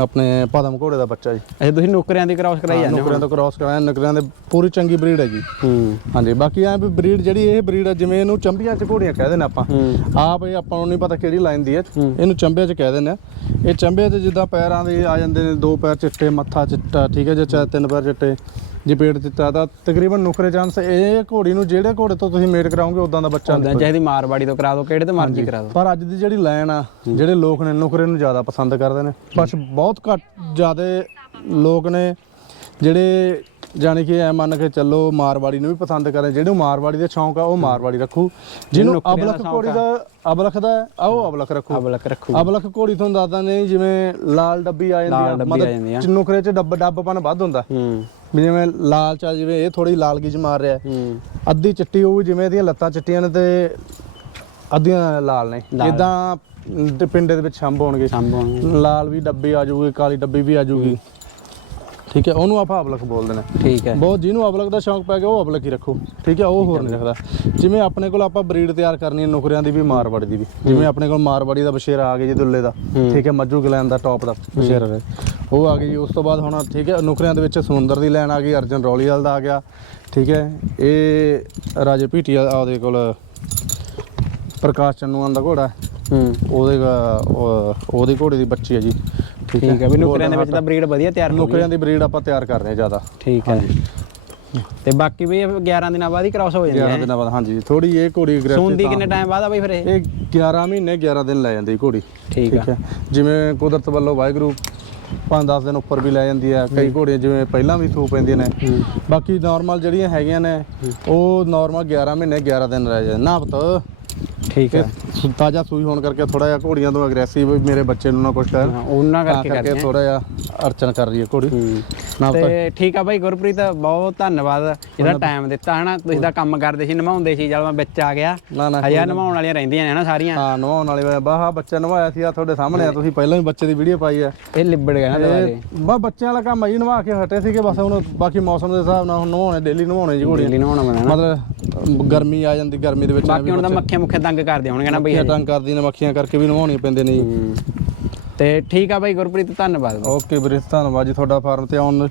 ਆਪਣੇ ਪਦਮ ਘੋੜੇ ਦਾ ਬੱਚਾ ਜੀ। ਅੱਛਾ ਤੁਸੀਂ ਨੌਕਰੀਆਂ ਦੀ ਕ੍ਰਾਸ ਕਰਾਈ ਜਾਂਦੇ ਹੋ ਨੁਕਰਿਆਂ ਤੋਂ ਕ੍ਰਾਸ ਕਰਾਇਆ ਨੁਕਰਿਆਂ ਦੇ ਪੂਰੀ ਚੰਗੀ ਬਰੀਡ ਹੈ ਜੀ। ਹਾਂਜੀ ਬਾਕੀ ਐ ਵੀ ਬਰੀਡ ਜਿਹੜੀ ਇਹ ਬਰੀਡ ਹੈ ਜਿਵੇਂ ਇਹਨੂੰ ਚੰਬੀਆਂ ਚ ਘੋੜੀਆਂ ਕਹਿੰਦੇ ਨੇ ਆਪਾਂ। ਆਪ ਇਹ ਆਪਾਂ ਨੂੰ ਨਹੀਂ ਪਤਾ ਕਿਹੜੀ ਲਾਈਨ ਦੀ ਹੈ। ਇਹਨੂੰ ਚੰਬਿਆਂ ਚ ਕਹਿ ਦਿੰਦੇ ਆ। ਇਹ ਚੰਬਿਆਂ ਚ ਜਿੱਦਾਂ ਪੈਰਾਂ ਦੇ ਆ ਜਾਂਦੇ ਨੇ ਦੋ ਪੈਰ ਚਿੱਟੇ ਮੱਥਾ ਚਿੱਟਾ ਠੀਕ ਹੈ ਜੇ ਚਾਹੇ ਤਿੰਨ ਪੈਰ ਚਿੱਟੇ। ਜੇ ਪੇਟ ਚਿੱਟਾ ਤਾਂ ਤਕਰੀਬਨ ਨੁਕਰੇ ਚਾਂਸ ਇਹ ਘੋੜੀ ਨੂੰ ਜਿਹੜੇ ਘੋੜੇ ਤੋਂ ਤੁਸੀਂ ਮੇਟ ਕਰਾਓਗੇ ਉਦਾਂ ਦਾ ਬੱਚਾ ਹੁੰਦਾ ਚਾਹੀਦੀ ਮਾਰਵਾੜੀ ਤੋਂ ਕਰਾ ਦਿਓ ਕਿਹੜੇ ਤੋਂ ਮਰਜ਼ੀ ਕਰਾ ਦਿਓ ਪਰ ਅੱਜ ਦੀ ਜਿਹੜੀ ਲਾਈਨ ਆ ਜਿਹੜੇ ਲੋਕ ਨੇ ਨੁਕਰੇ ਨੂੰ ਜ਼ਿਆਦਾ ਪਸੰਦ ਕਰਦੇ ਨੇ ਪਰ ਬਹੁਤ ਘੱਟ ਜ਼ਿਆਦਾ ਲੋਕ ਨੇ ਜਿਹੜੇ ਜਾਣੀ ਕਿ ਐ ਮੰਨ ਕੇ ਚੱਲੋ ਮਾਰਵਾੜੀ ਨੂੰ ਵੀ ਪਸੰਦ ਕਰਦੇ ਜਿਹਨੂੰ ਮਾਰਵਾੜੀ ਦਾ ਸ਼ੌਂਕ ਆ ਉਹ ਮਾਰਵਾੜੀ ਰੱਖੂ। ਜਿਹਨੂੰ ਅਬਲਖ ਘੋੜੀ ਦਾ ਅਬਲਖ ਦਾ ਉਹ ਅਬਲਖ ਰੱਖੂ। ਅਬਲਕ ਰੱਖੂ। ਅਬਲਖ ਘੋੜੀ ਤੁਹਾਨੂੰ ਦੱਸਦਾ ਨਹੀਂ ਜਿਵੇਂ ਲਾਲ ਡੱਬੀ ਆ ਲਾਲ ਜਾਂਦੀ ਡੱਬੀ ਆ ਜਾਂਦੀ ਆ। ਮਤਲਬ ਨੁਕਰੇ 'ਚ ਡੱਬ ਡੱਬਪਨ ਵੱਧ ਹੁੰਦਾ। ਹੂੰ। ਵੀ ਜਿਵੇਂ ਲਾਲ ਚਾ ਜਿਵੇਂ ਇਹ ਥੋੜੀ ਲਾਲਗੀ 'ਚ ਮਾਰ ਰਿਹਾ ਹੂੰ। ਅੱਧੀ ਚਿੱਟੀ ਹੋਊ ਜਿਵੇਂ ਇਹਦੀਆਂ ਲੱਤਾਂ ਚਿੱਟੀਆਂ ਨੇ ਤੇ ਅੱਧੀਆਂ ਲਾਲ ਨੇ। ਲਾਲ। ਇਦਾਂ ਪਿੰਡੇ ਦੇ ਵਿੱਚ ਛੰਭ ਹੋਣਗੇ। ਸੰਭੋ ਲਾਲ ਵੀ ਡੱਬੀ ਆ ਜਾਊਗੀ ਕਾਲੀ ਡੱਬੀ ਵੀ ਆ ਜਾਊਗੀ। ਠੀਕ ਹੈ ਉਹਨੂੰ ਆਪਾਂ ਅਬਲਕ ਬੋਲਦੇ ਨੇ। ਠੀਕ ਹੈ। ਬਹੁਤ ਜਿਹਨੂੰ ਅਬਲਕ ਦਾ ਸ਼ੌਂਕ ਪੈ ਗਿਆ ਉਹ ਅਬਲਕ ਹੀ ਰੱਖੋ। ਠੀਕ ਹੈ ਉਹ ਹੋਰ ਨਹੀਂ ਰੱਖਦਾ। ਜਿਵੇਂ ਆਪਣੇ ਕੋਲ ਆਪਾਂ ਬਰੀਡ ਤਿਆਰ ਕਰਨੀ ਹੈ ਨੁਕਰਿਆਂ ਦੀ ਵੀ ਮਾਰਵਾੜੀ ਦੀ ਵੀ। ਜਿਵੇਂ ਆਪਣੇ ਕੋਲ ਮਾਰਵਾੜੀ ਦਾ ਬਸ਼ੇਰਾ ਆ ਗਿਆ ਜੀ ਦੁੱਲੇ ਦਾ। ਠੀਕ ਹੈ ਮੱਜੂ ਗਲੈਨ ਦਾ ਟੌਪ ਦਾ ਬਸ਼ੇਰਾ ਉਹ ਆ ਗਿਆ ਜੀ ਉਸ ਤੋਂ ਬਾਅਦ ਹੁਣ ਠੀਕ ਹੈ ਨੁਕਰਿਆਂ ਦੇ ਵਿੱਚ ਸਮੁੰਦਰ ਦੀ ਲਾਈਨ ਆ ਗਈ ਅਰਜਨ ਰੌਲੀਵਾਲ ਦਾ ਆ ਗਿਆ। ਠੀਕ ਹੈ ਇਹ ਰਾਜੇ ਭੀਟੀਆ ਉਹਦੇ ਕੋਲ ਪ੍ਰਕਾਸ਼ ਚੰਨੂਆਂ ਦਾ ਘੋੜਾ ਹੈ। ਉਹਦੇ ਉਹਦੀ ਘੋੜੇ ਦੀ ਬੱਚੀ ਹੈ ਜੀ। ਠੀਕ ਹੈ। ਵੀ ਨੌਕਰੀਆਂ ਦੇ ਵਿੱਚ ਤਾਂ ਬਰੀਡ ਵਧੀਆ ਤਿਆਰ ਹੋ ਗਈ ਨੁਕਰਿਆਂ ਦੀ ਬਰੀਡ ਆਪਾਂ ਤਿਆਰ ਕਰ ਰਹੇ ਹਾਂ ਜ਼ਿਆਦਾ। ਠੀਕ ਹੈ। ਤੇ ਬਾਕੀ ਵੀ ਇਹ 11 ਦਿਨਾਂ ਬਾਅਦ ਹੀ ਕ੍ਰਾਸ ਹੋ ਜਾਂਦੀ 11 ਹੈ ਦਿਨਾਂ ਬਾਅਦ ਹਾਂਜੀ। ਥੋੜੀ ਇਹ ਘੋੜੀ ਦੀ ਤਾਂ- ਕਿੰਨੇ ਟਾਈਮ ਬਾਅਦ ਆ ਬਈ ਫਿਰ ਇਹ? ਇਹ 11 ਮਹੀਨੇ 11 ਦਿਨ ਲੈ ਜਾਂਦੀ ਘੋੜੀ। ਠੀਕ ਆ। ਹੈ। ਜਿਵੇਂ ਕੁਦਰਤ ਵੱਲੋਂ ਵਾਹਿਗੁਰੂ 5-10 ਦਿਨ ਉੱਪਰ ਵੀ ਲੈ ਜਾਂਦੀ ਹੈ। ਕਈ ਘੋੜੀਆਂ ਜਿਵੇਂ ਪਹਿਲਾਂ ਵੀ ਸੂ ਪੈਂਦੀਆਂ ਨੇ। ਬਾਕੀ ਨਾਰਮਲ ਜਿਹੜੀਆਂ ਹੈਗੀਆਂ ਨੇ ਉਹ ਨਾਰਮਲ 11 ਮਹੀਨੇ 11 ਦਿਨ ਰਹਿ ਜਾਂਦੇ ਨਾ ਪਤ। ਠੀਕ ਹੈ। ਤਾਜ਼ਾ ਸੂਈ ਹੋਣ ਕਰਕੇ ਥੋੜਾ ਜਿਹਾ ਘੋੜੀਆਂ ਤੋਂ ਅਗਰੈਸਿਵ ਮੇਰੇ ਬੱਚੇ ਨੂੰ ਨਾ ਕੁਛ ਕਰ ਹਾਂ, ਉਹਨਾਂ ਕਰਕੇ ਥੋੜਾ ਜਿਹਾ ਅੜਚਨ ਕਰ ਰਹੀ ਹੈ ਘੋੜੀ। ਹੂੰ। ਤਾਂ ਠੀਕ ਆ ਬਾਈ ਗੁਰਪ੍ਰੀਤ ਬਹੁਤ ਧੰਨਵਾਦ ਜਿਹੜਾ ਟਾਈਮ ਦਿੱਤਾ ਹਨਾ? ਤੁਸੀਂ ਤਾਂ ਕੰਮ ਕਰਦੇ ਸੀ ਨਵਾਉਂਦੇ ਸੀ ਜਦ ਮੈਂ ਵਿੱਚ ਆ ਗਿਆ। ਨਾ ਨਾ ਹਜਾ ਨਵਾਉਣ ਵਾਲੀਆਂ ਰਹਿੰਦੀਆਂ ਨੇ ਹਨਾ ਸਾਰੀਆਂ? ਹਾਂ ਨਵਾਉਣ ਵਾਲੇ ਬਾਹਾ ਬੱਚਾ ਨਵਾਇਆ ਸੀ ਆ ਤੁਹਾਡੇ ਸਾਹਮਣੇ ਆ ਤੁਸੀਂ ਪਹਿਲਾਂ ਵੀ ਬੱਚੇ ਦੀ ਵੀਡੀਓ ਪਾਈ ਆ। ਇਹ ਲਿਬੜ ਗਿਆ ਨਾ ਦੁਬਾਰੇ ਬਾ ਬੱਚਿਆਂ ਵਾਲਾ ਕੰਮ ਜੀ ਨਵਾ ਕੇ ਹਟੇ ਸੀਗੇ ਬਸ ਹੁਣ ਬਾਕੀ ਮੌਸਮ ਦੇ ਹਿਸਾਬ ਨਾਲ ਹੁਣ ਨਵਾਉਣੇ ਡੇਲੀ ਨਵਾਉਣੇ ਜੀ ਨਾ। ਮਤਲਬ ਗਰਮੀ ਆ ਜਾਂਦੀ ਗਰਮੀ ਦੇ ਵਿੱਚ ਬਾਕੀ ਹੁਣ ਤਾਂ ਮੱਖੀਆਂ ਮੁੱਖੇ ਤੰਗ ਕਰਦੇ ਹੋਣਗੇ ਨਾ ਬਈ ਮੱਖੀਆਂ ਤੰਗ ਕਰਦੀ ਨੇ ਮੱਖੀਆਂ ਕਰਕੇ ਵੀ ਨਵਾਉਣੀਆਂ ਪੈਂਦੇ ਨੇ ਜੀ। ਤੇ ਠੀਕ ਆ ਬਾਈ ਗੁਰਪ੍ਰੀਤ ਧੰਨਵਾਦ ਓਕੇ ਵੀਰੇ ਧੰਨਵਾਦ ਜੀ ਤੁਹਾਡਾ ਫਾਰਮ ਤੇ ਆਉਣ